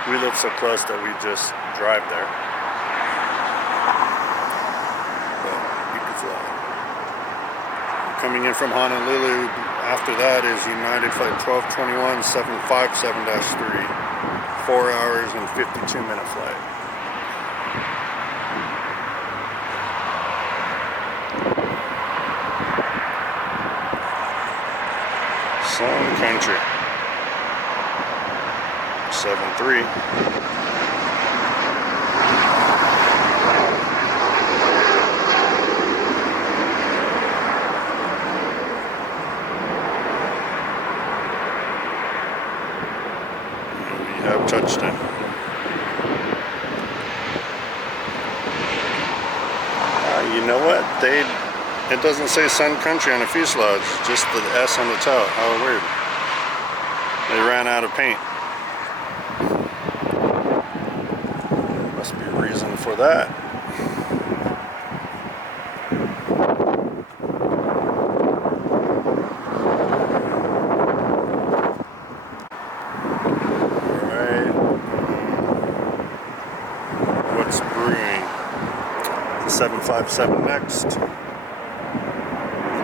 we live so close that we just drive there. But you can fly. Coming in from Honolulu, after that is United Flight 1221 757-3. 4 hours and 52-minute flight. Sun Country 73. And we have touchdown. You know what? It doesn't say Sun Country on the fuselage, just the S on the tail. How weird. They ran out of paint. Must be a reason for that. Alright. What's brewing? The 757 next.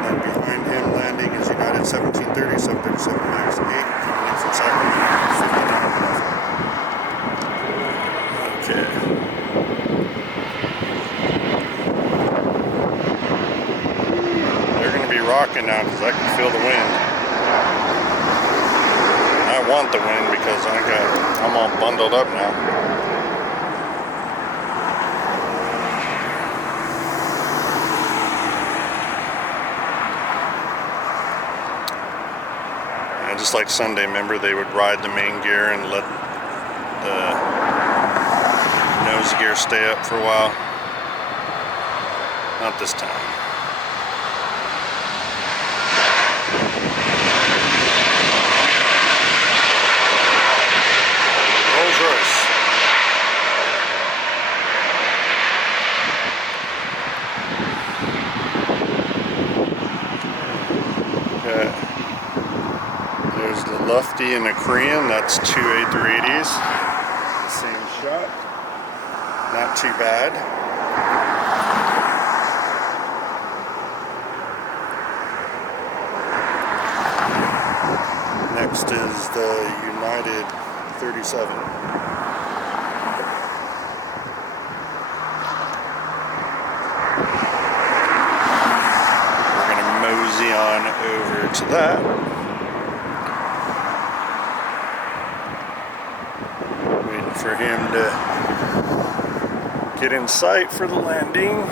Behind him landing is United 1730, 737 MAX 8, coming in from Sacramento, 59 minutes. Okay. They're going to be rocking now because I can feel the wind. I want the wind because I'm all bundled up now. Just like Sunday, remember, they would ride the main gear and let the nose gear stay up for a while. Not this time. Rolls Royce. Okay. There's the Lufty and the Korean. That's 2 A380s. Same shot. Not too bad. Next is the United 37. We're going to mosey on over to that. For him to get in sight for the landing.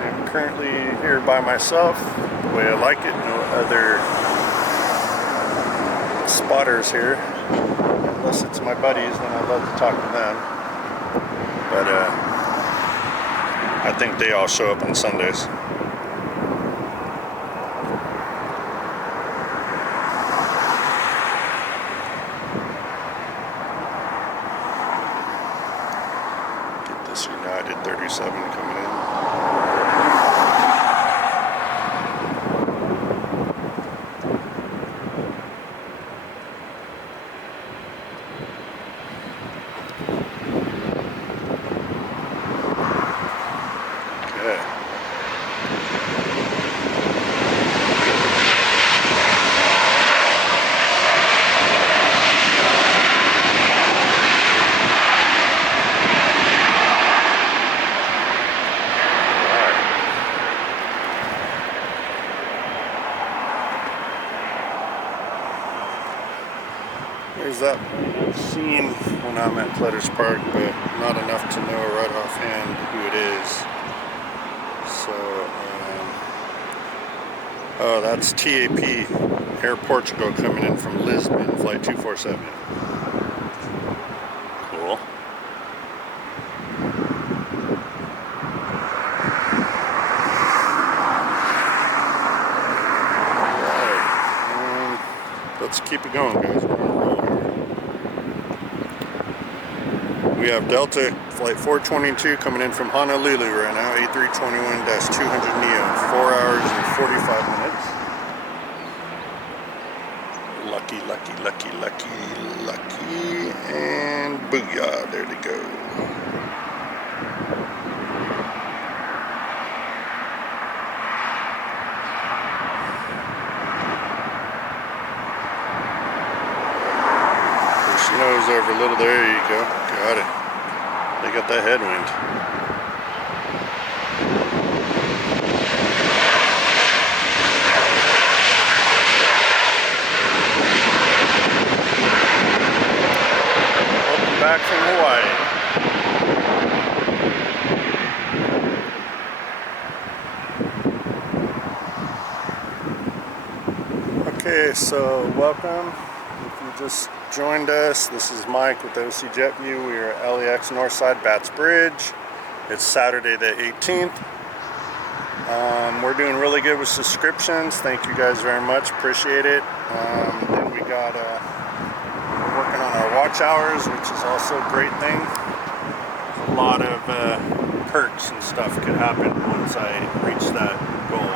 I'm currently here by myself, the way I like it. No other spotters here, unless it's my buddies, then I'd love to talk to them. But I think they all show up on Sundays. United 37 coming in. Okay. There's that plane I've seen when I'm at Clutter's Park, but not enough to know right offhand who it is. So, oh, that's TAP, Air Portugal, coming in from Lisbon, flight 247. Cool. Let's keep it going, guys. We're gonna roll here. We have Delta flight 422 coming in from Honolulu right now, A321-200 Neo, 4 hours and 45 minutes. Lucky, lucky, lucky, lucky, lucky, and booyah, there they go. Nose over a little, there you go, got it. They got that headwind. Welcome back from Hawaii. Okay, so welcome. If you just joined us, this is Mike with OC JetView. We are at LAX Northside Bats Bridge. It's Saturday the 18th. We're doing really good with subscriptions. Thank you guys very much, appreciate it. Then we got working on our watch hours, which is also a great thing. A lot of perks and stuff could happen once I reach that goal.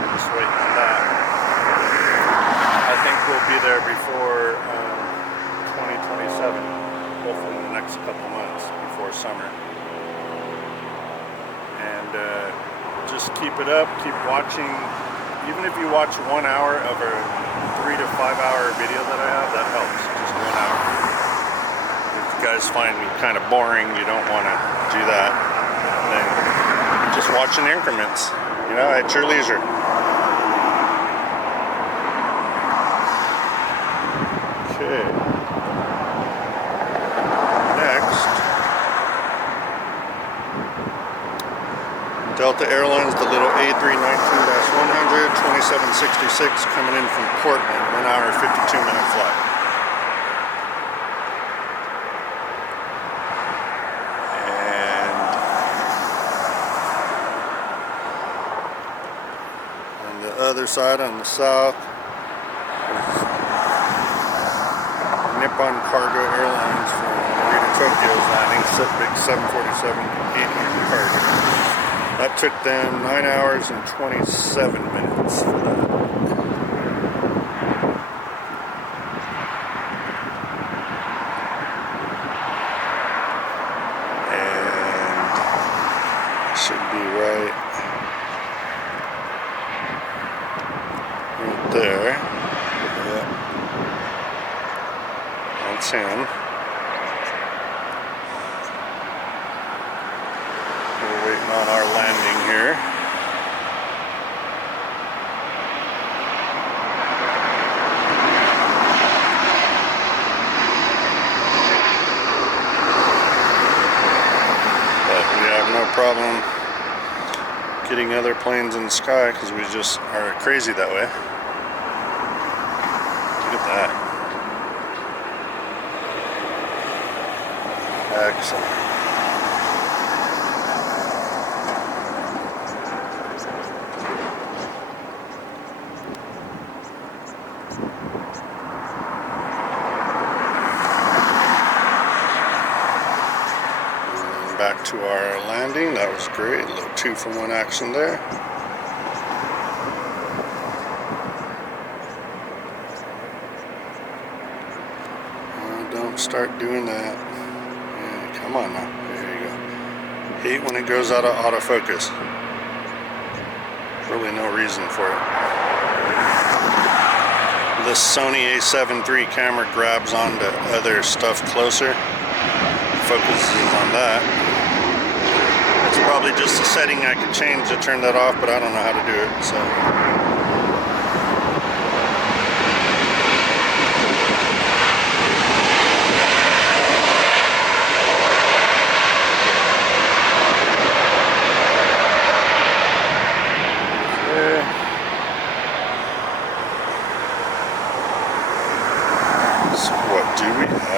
I'm just waiting on that. I think we'll be there before 2027, hopefully in the next couple months before summer. And just keep it up, keep watching. Even if you watch 1 hour of a 3 to 5 hour video that I have, that helps, just 1 hour. If you guys find me kind of boring, you don't want to do that, then just watch in increments, you know, at your leisure. Okay. Next, Delta Airlines, the little A319-100, 2766, coming in from Portland, 1 hour, 52-minute flight. And on the other side, on the south, ANA Cargo Airlines from Narita, Tokyo is landing, big 747-800 cargo. That took them 9 hours and 27 minutes for that. And should be right there. Yeah. That's him. We're waiting on our landing here. But we have no problem getting other planes in the sky because we just are crazy that way. Look at that. Excellent. And back to our landing. That was great. A little 2-for-1 action there. Don't start doing that. Come on now, there you go. Hate when it goes out of autofocus. Really no reason for it. This Sony A7 III camera grabs onto other stuff closer. Focuses on that. It's probably just a setting I could change to turn that off, but I don't know how to do it, so.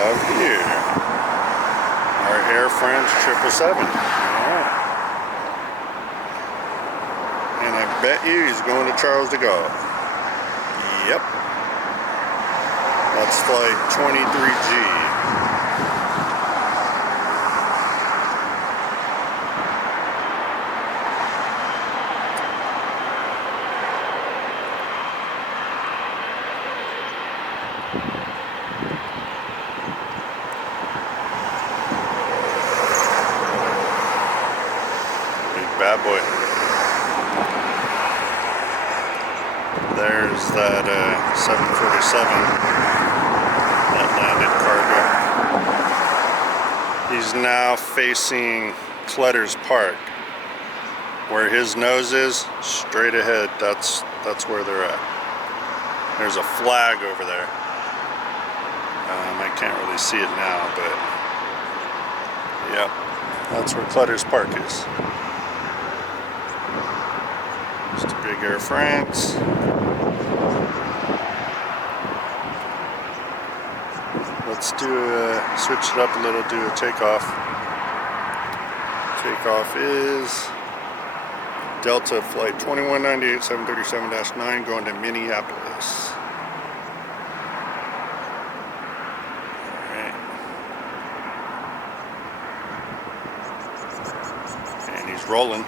have here? Our Air France 777. Alright. And I bet you he's going to Charles de Gaulle. Yep. That's flight 23G. Bad boy. There's that 747 that landed cargo. He's now facing Clutter's Park. Where his nose is, straight ahead, that's where they're at. There's a flag over there. I can't really see it now, but yep, that's where Clutter's Park is. Just a big Air France. Let's switch it up a little, do a takeoff. Takeoff is Delta Flight 2198 737-9 going to Minneapolis. Alright. And he's rolling.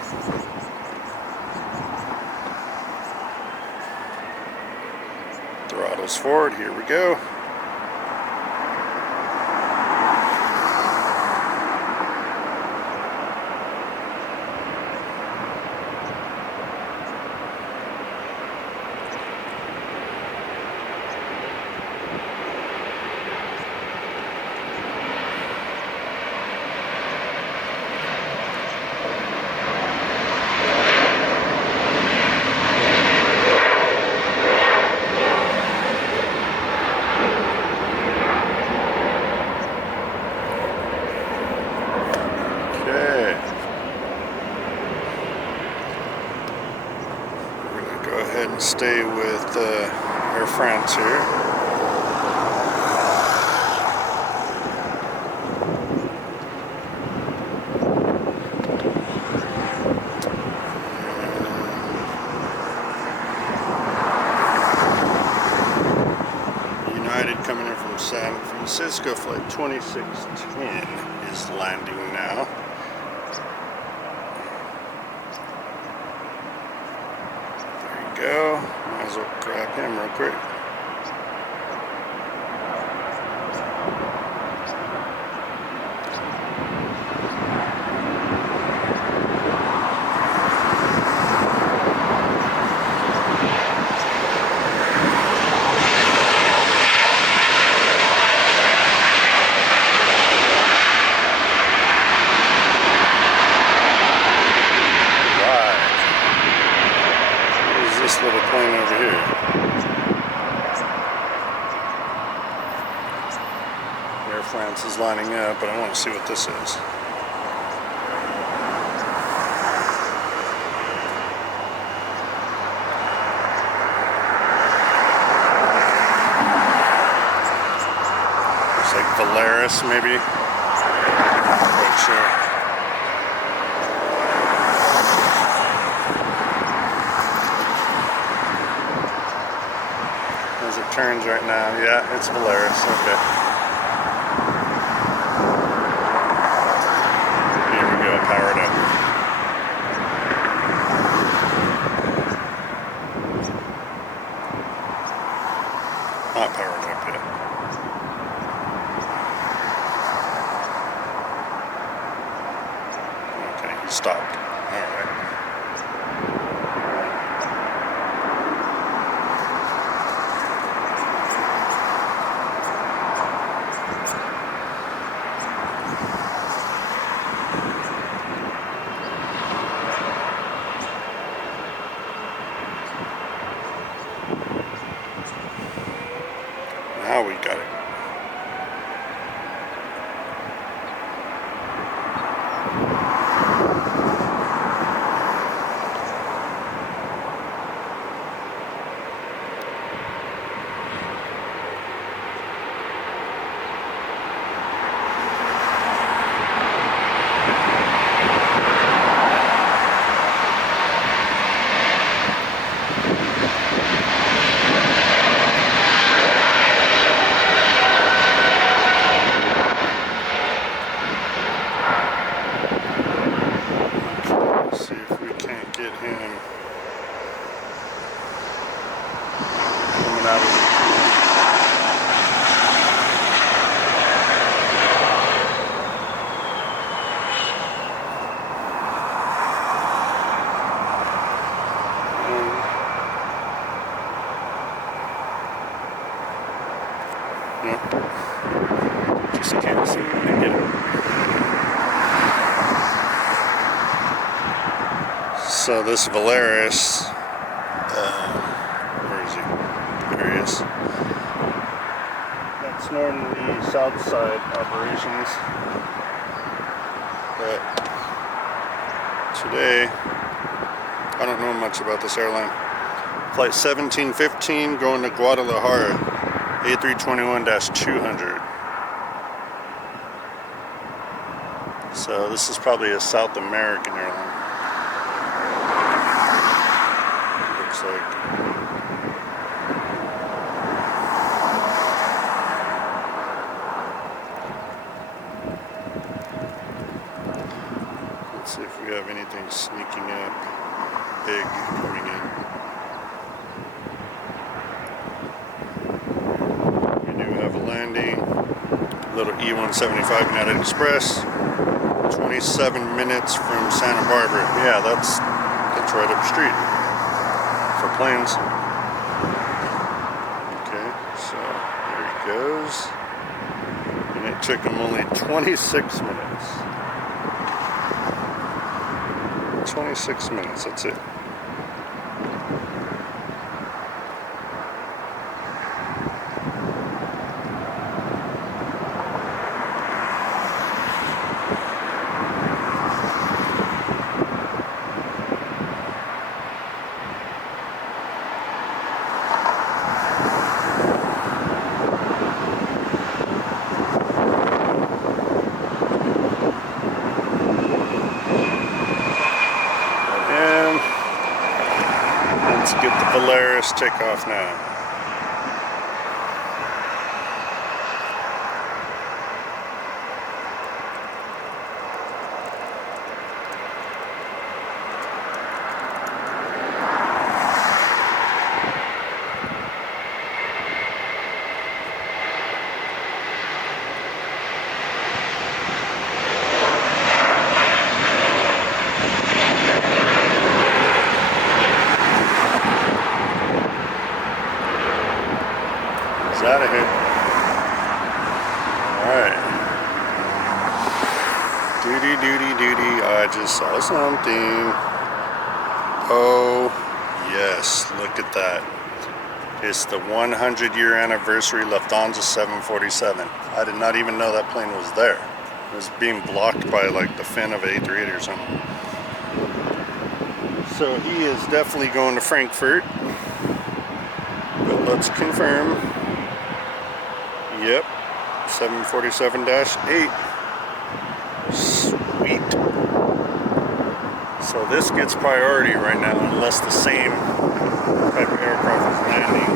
Throttles forward, here we go. And stay with Air France here. United coming in from San Francisco, flight 2610 is landing now. Go. Might as well grab him real quick. Little plane over here. Air France is lining up, but I want to see what this is. Looks like Valeris, maybe. Not quite sure. It turns right now. Yeah, it's Valeris. Okay. Here we go, powered up. Not powered up yet. Okay, he stopped. Alright. Now we got it. coming out of the just can't seem to get it. So this Volaris, where is he? There he is. That's normally south side operations, but today I don't know much about this airline. Flight 1715 going to Guadalajara, A321-200. So this is probably a South American airline. Looks like. Let's see if we have anything sneaking up big coming in. We do have a landing, little E175 United Express. 27 minutes from Santa Barbara. Yeah, that's right up the street for planes. Okay, so there he goes. And it took him only 26 minutes. 26 minutes, that's it. Let's get the Volaris takeoff now. Out of here. Alright. Duty. I just saw something. Oh, yes. Look at that. It's the 100-year anniversary Lufthansa 747. I did not even know that plane was there. It was being blocked by like the fin of A330 or something. So he is definitely going to Frankfurt. But let's confirm. Yep, 747-8. Sweet. So this gets priority right now unless the same type of aircraft is landing.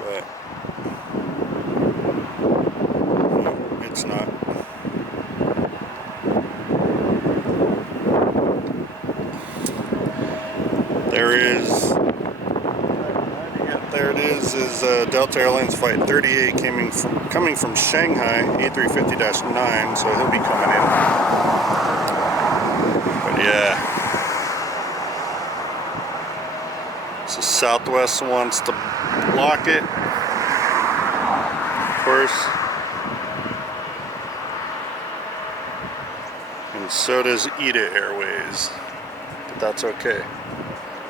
But no, it's not. There it is Delta Airlines Flight 38 coming from Shanghai, A350-9, so he'll be coming in. But yeah. So Southwest wants to block it, of course. And so does ANA Airways. But that's okay.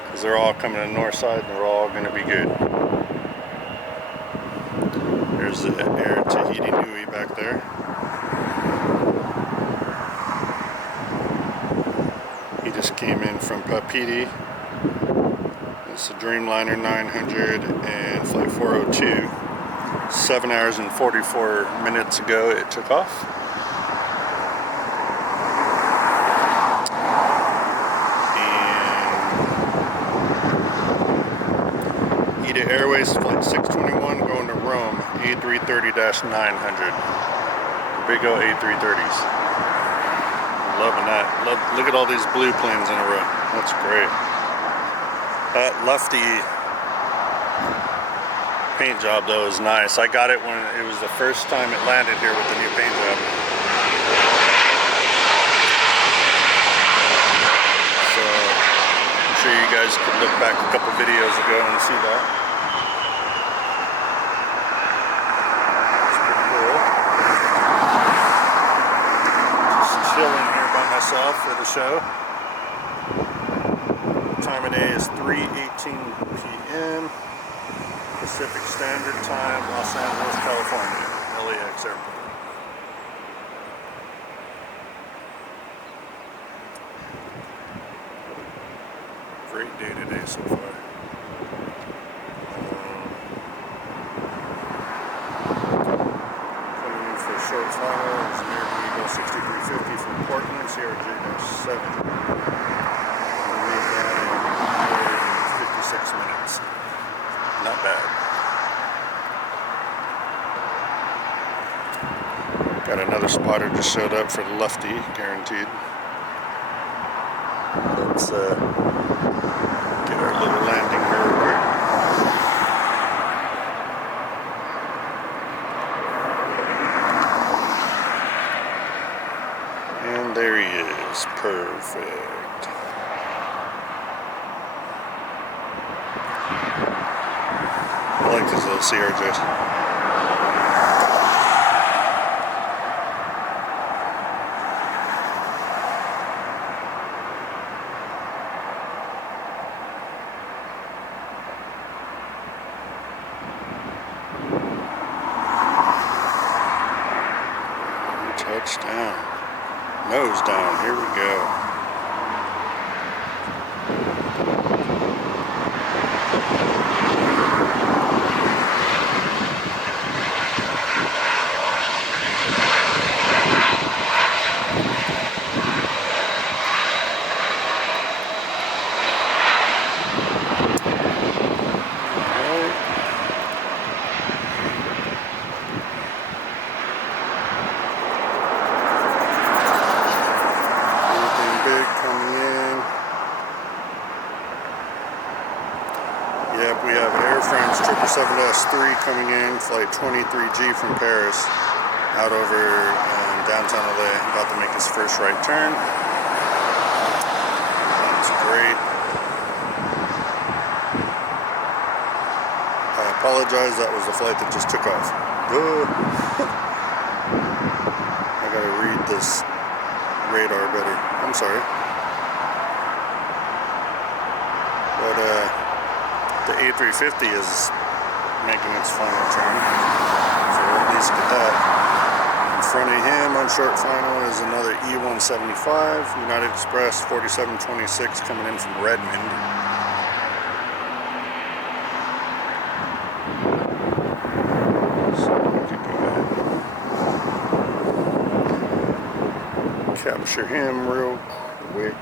Because they're all coming to the north side and they're all going to be good. There's the Air Tahiti Nui back there. He just came in from Papeete. It's the Dreamliner 900 and Flight 402. 7 hours and 44 minutes ago it took off. ANA Airways Flight 621 going to Rome, A330-900. Big old A330s. Loving that. Look at all these blue planes in a row. That's great. That lefty paint job though is nice. I got it when it was the first time it landed here with the new paint job. So I'm sure you guys could look back a couple videos ago and see that. It's pretty cool. Just chilling here by myself for the show. Time of day is 3:18 p.m. Pacific Standard Time, Los Angeles, California, LAX airport. Great day today so far. Coming in for a short final is American Eagle 6350 from Portland, CRJ-7. We made that in 56 minutes. Not bad. Got another spotter just showed up for the lefty, guaranteed. Let's get our little landing here real quick. And there he is. Perfect. I like these little CRJs. Touchdown. Nose down. Here we go. Yep, we have Air France 777-3 coming in, flight 23G from Paris, out over downtown LA, about to make his first right turn. That's great. I apologize, that was the flight that just took off. I gotta read this radar better. I'm sorry. But the A350 is making its final turn, so we'll at least get that. In front of him on short final is another E175, United Express 4726 coming in from Redmond. So we can go ahead and capture him real quick.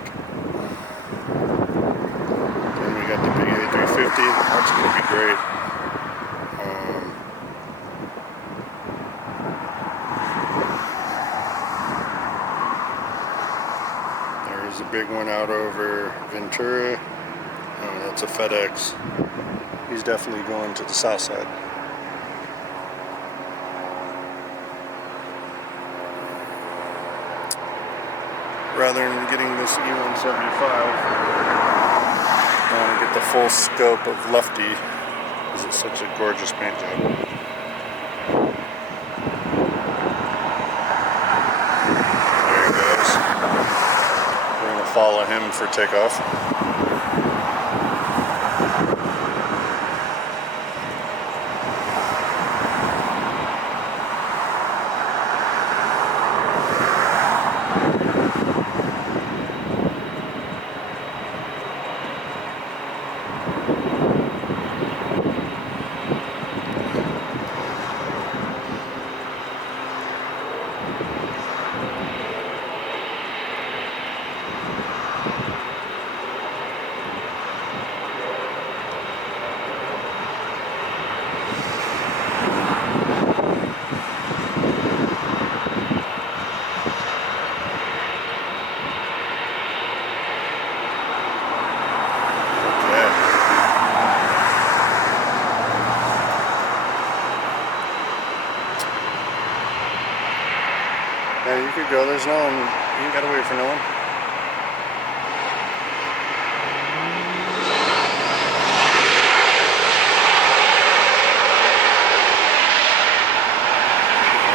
Got the big A350, that's going to be great. There's a big one out over Ventura. Oh, that's a FedEx. He's definitely going to the south side. Rather than getting this E175, I want to get the full scope of Lefty because it's such a gorgeous paint job. There he goes. We're going to follow him for takeoff. go. There's no one. You ain't gotta wait for no one.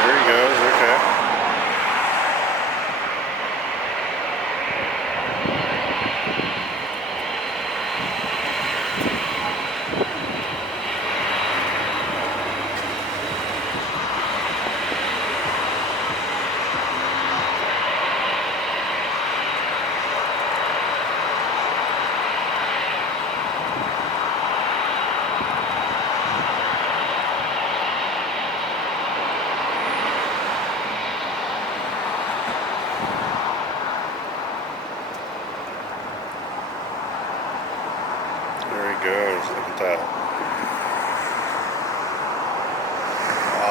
There he goes. Okay. There he goes. Look at that.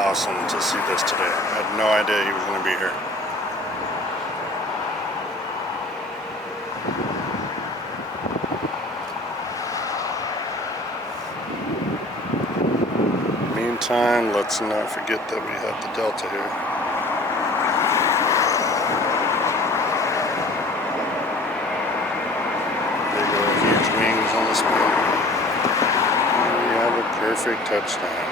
Awesome to see this today. I had no idea he was going to be here. Meantime, let's not forget that we have the Delta here. Big old huge wings on this one. And we have a perfect touchdown.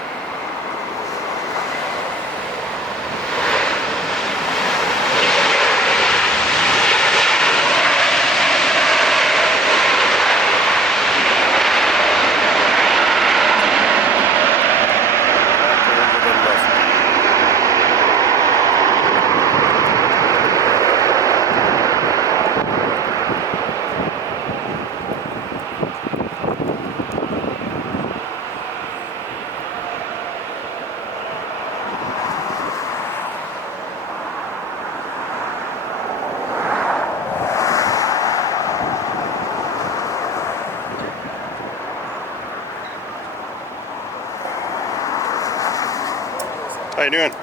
How you doing?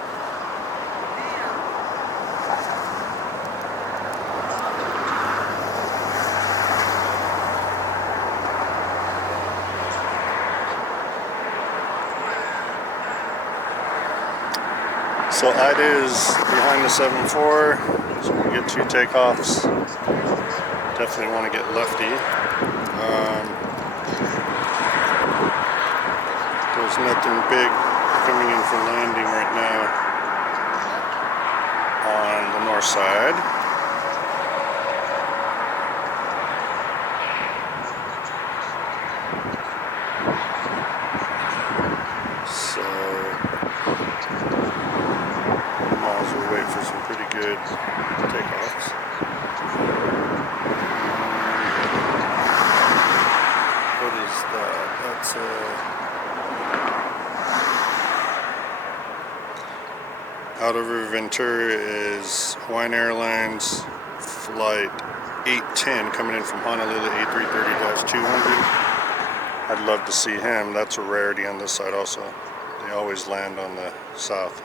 So IDA is behind the 7.4, so we get 2 takeoffs. Definitely want to get lefty. There's nothing big coming in for landing right now on the north side. So might as well wait for some pretty good takeoffs. What is that? That's out over Ventura is Hawaiian Airlines flight 810 coming in from Honolulu, A330-200. I'd love to see him. That's a rarity on this side also. They always land on the south.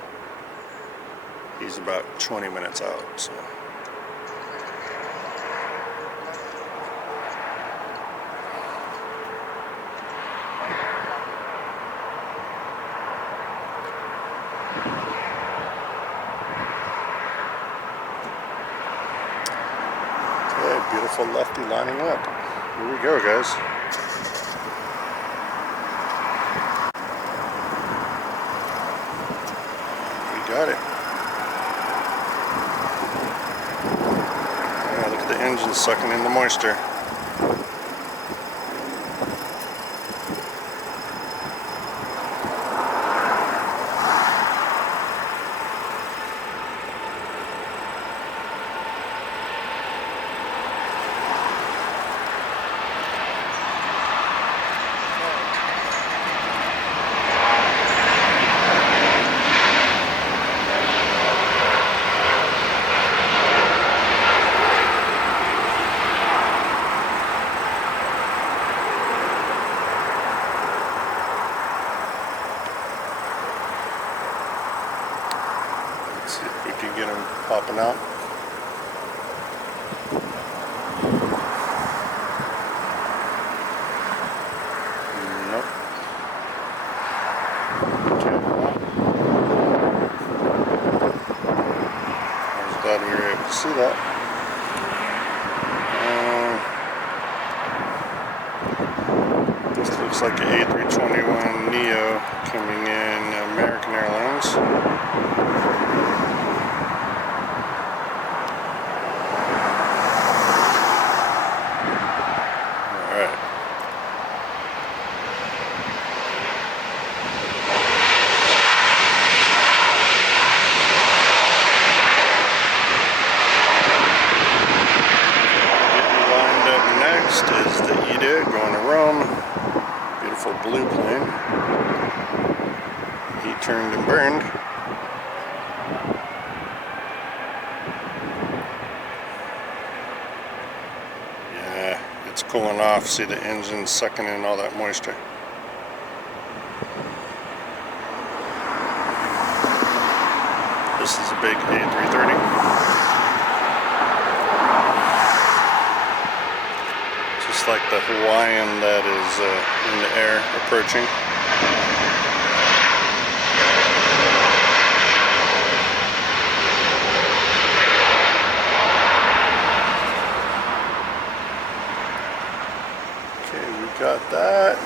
He's about 20 minutes out, so. Okay, beautiful lefty lining up. Here we go, guys. We got it. Yeah, look at the engine sucking in the moisture. See if we can get him popping out. Nope. Okay. I was glad we were Looks like an A321 Neo coming in American Airlines. Alright. Getting lined up next is the Ida going to Rome. Beautiful blue plane. He turned and burned. Yeah, it's cooling off. See the engine sucking in all that moisture. This is a big A330. Just like the Hawaiian that is in the air approaching. Okay, we got that.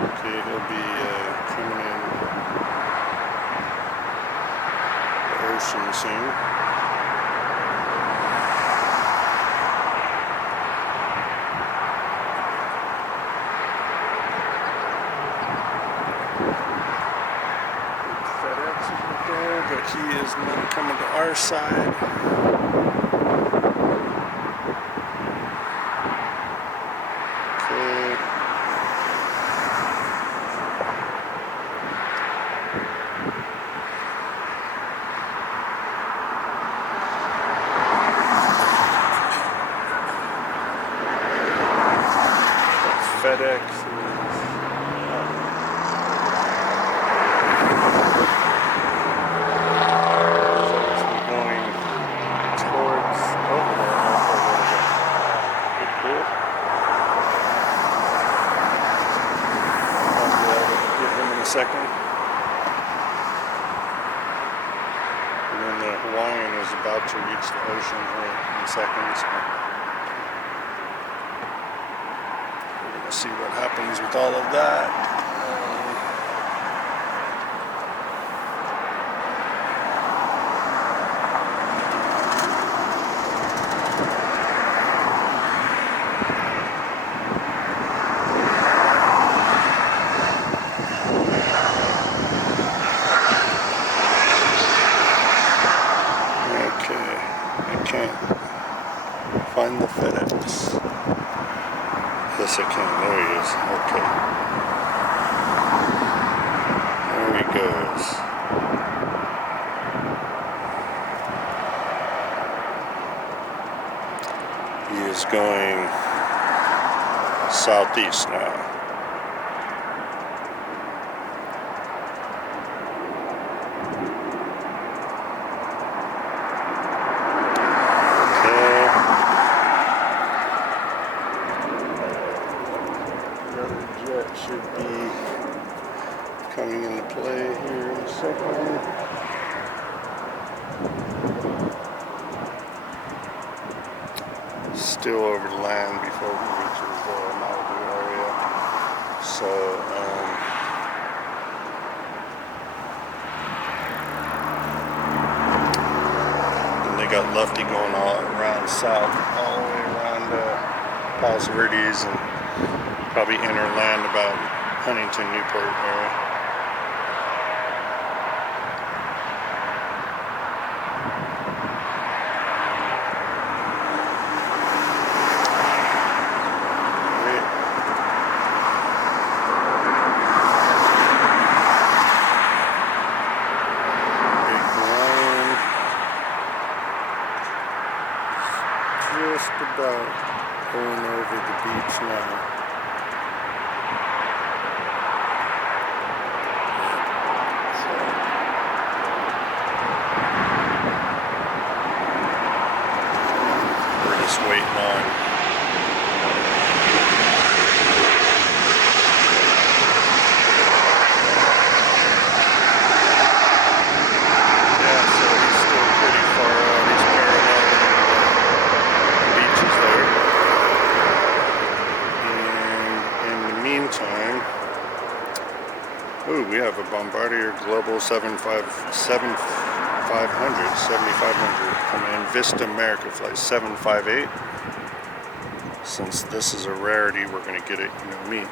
Okay, he'll be coming in the ocean soon. FedEx is right there, but he is not coming to our side. Okay. FedEx is going towards over there. Good. I'll get him in a second. And then the Hawaiian is about to reach the ocean here in seconds. See what happens with all of that. Okay, I can't find the FedEx. Yes, I can. There he is. Okay. There he goes. He is going southeast now. Should be coming into play here in a second. Still over the land before he reaches the Malibu area. So, and they got Lefty going all around south, all the way around Palos Verdes and probably inner land about Huntington, Newport area. Big Hawaiian. Just about going over the beach now. meantime, ooh, we have a Bombardier Global 7500 coming in. Vista America Flight 758. Since this is a rarity, we're going to get it, you know me.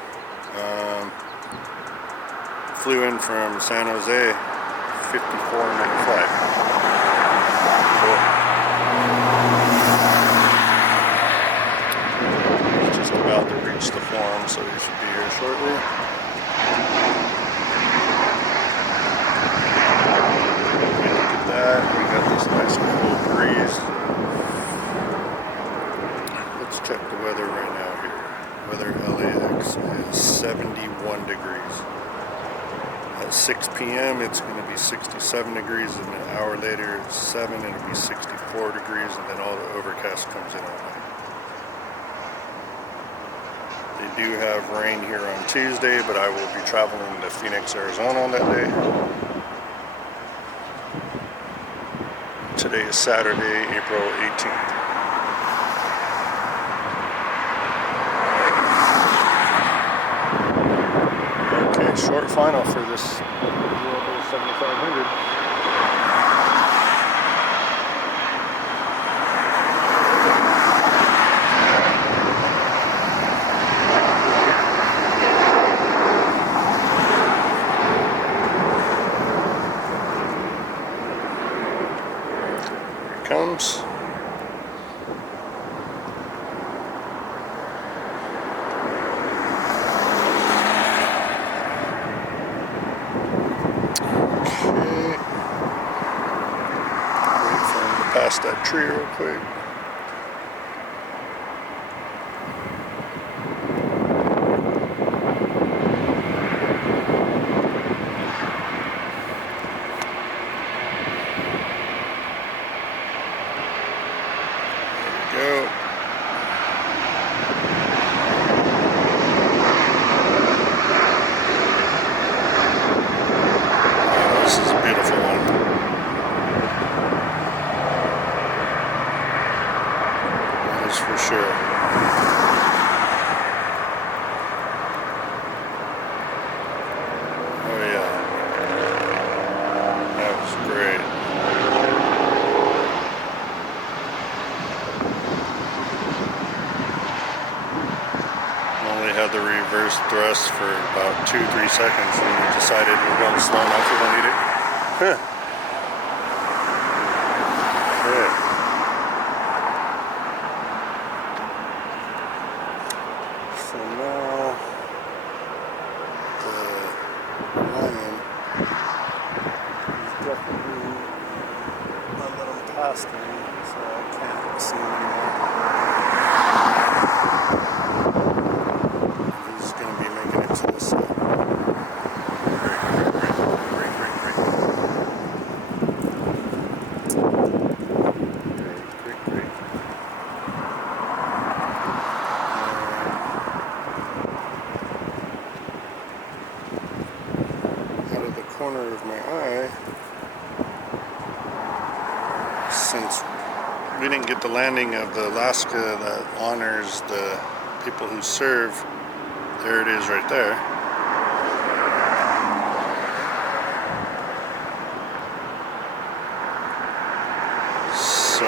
Flew in from San Jose, 54-minute flight. Cool. He's just about to reach the farm, so he should be here shortly. Look at that, we got this nice cool breeze. Let's check the weather right now here. Weather LAX is 71 degrees. At 6 p.m. it's going to be 67 degrees, and an hour later it's 7 and it'll be 64 degrees, and then all the overcast comes in all night. They do have rain here on Tuesday, but I will be traveling to Phoenix, Arizona on that day. Today is Saturday, April 18th. Short final for this 7500. Here it comes. Past that tree real quick. There we go. Oh, this is a beautiful one. For sure. Oh yeah, that was great. Only had the reverse thrust for about 2-3 seconds, and we decided we're going slow enough, we don't need it. Huh. Yeah. So now, the lion is definitely not let him past me, so I can't see him anymore. He's going to be making it to this side. Great. Out of the corner of my eye, since we didn't get the landing of the Alaska that honors the people who serve, there it is right there. So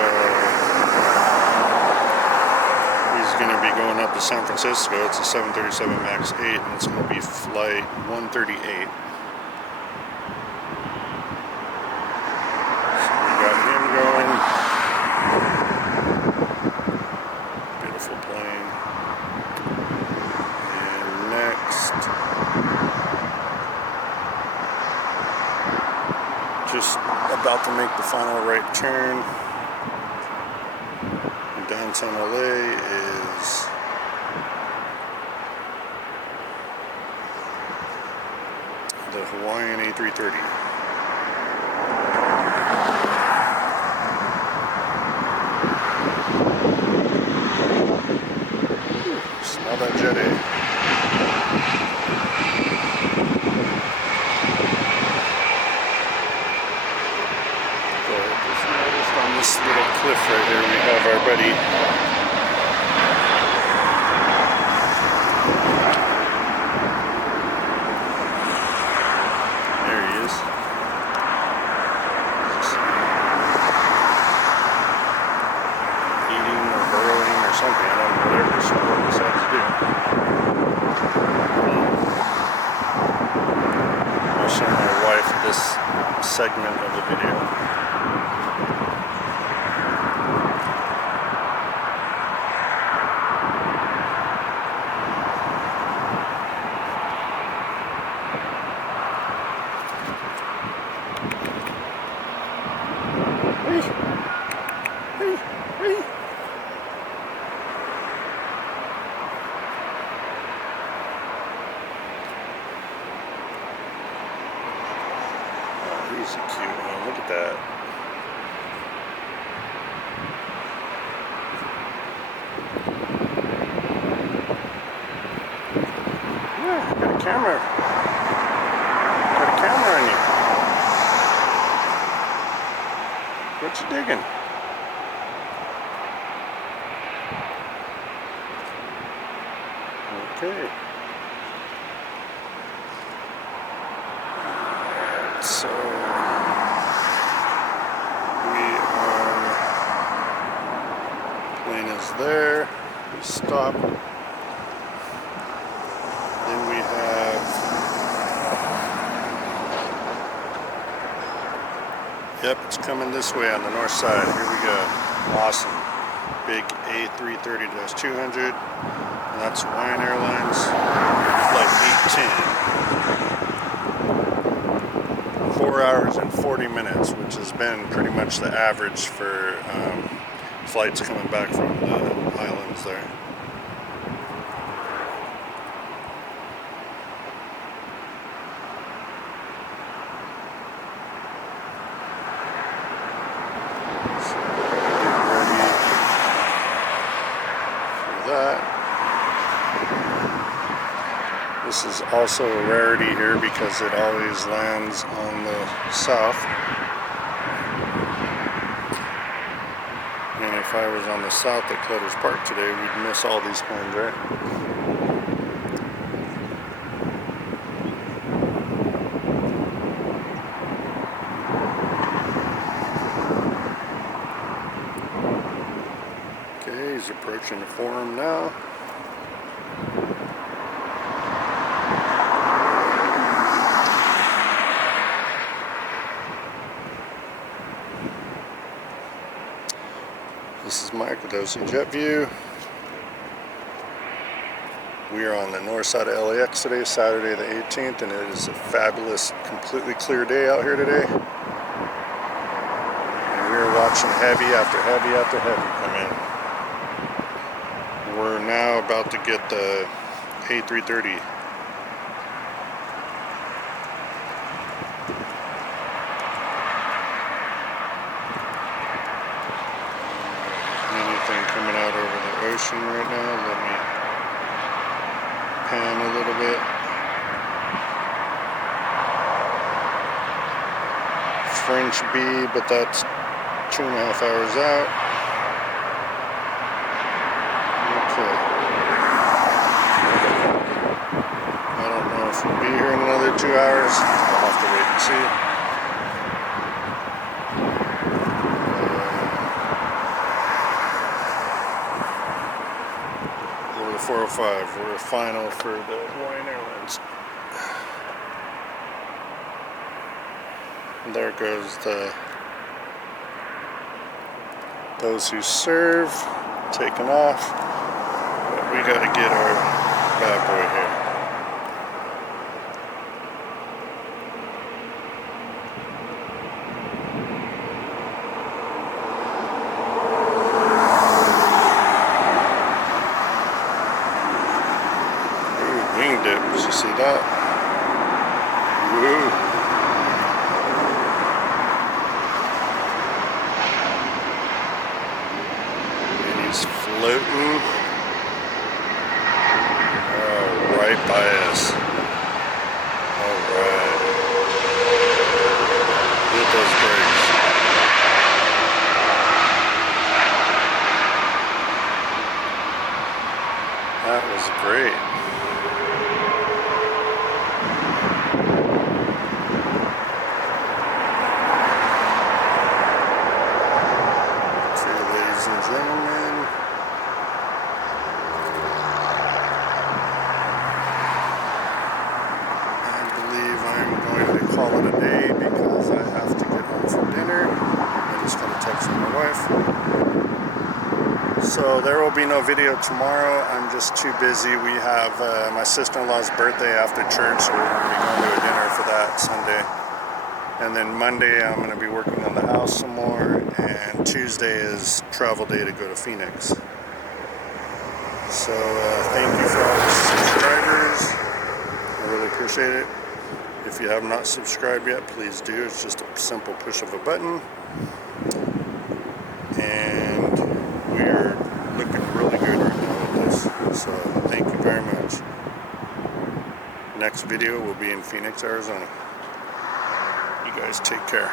he's going to be going up to San Francisco. It's a 737 MAX 8, and it's going to be flight 138. Beautiful plane. And next, just about to make the final right turn. In downtown LA is the Hawaiian A330. Smell that jetty. Just noticed on this little cliff right here, we have our buddy segment of the video. He's a cute one. Look at that. Yeah, got a camera. Got a camera on you. What you digging? Okay. So plane is there. We stop. Then we have, yep, it's coming this way on the north side. Here we go. Awesome. Big A330-200. And that's Hawaiian Airlines Flight 810. 4 hours and 40 minutes, which has been pretty much the average for flights coming back from the islands there. So get ready for that. This is also a rarity here because it always lands on the south. And if I was on the south at Clutter's Park today, we'd miss all these planes, right? Okay, he's approaching the forum now. This is Mike with OC Jet View. We are on the north side of LAX today, Saturday the 18th, and it is a fabulous, completely clear day out here today. And we are watching heavy after heavy after heavy come in. We're now about to get the A330. Coming out over the ocean right now. Let me pan a little bit. French B, but that's 2.5 hours out. Okay. I don't know if we'll be here in another 2 hours. I'll have to wait and see. 405, we're final for the Hawaiian Airlines. And there goes those who serve, taking off. But we gotta get our bad boy here. Did you see that? Woo! And he's floating right by us. Alright. Hit those brakes. That was great. Ladies and gentlemen, be no video tomorrow. I'm just too busy. We have my sister-in-law's birthday after church, so we're going to be going to a dinner for that Sunday. And then Monday I'm going to be working on the house some more, and Tuesday is travel day to go to Phoenix. So thank you for all the subscribers. I really appreciate it. If you have not subscribed yet, please do. It's just a simple push of a button. And we're looking really good right now with this. So thank you very much. Next video will be in Phoenix, Arizona. You guys take care.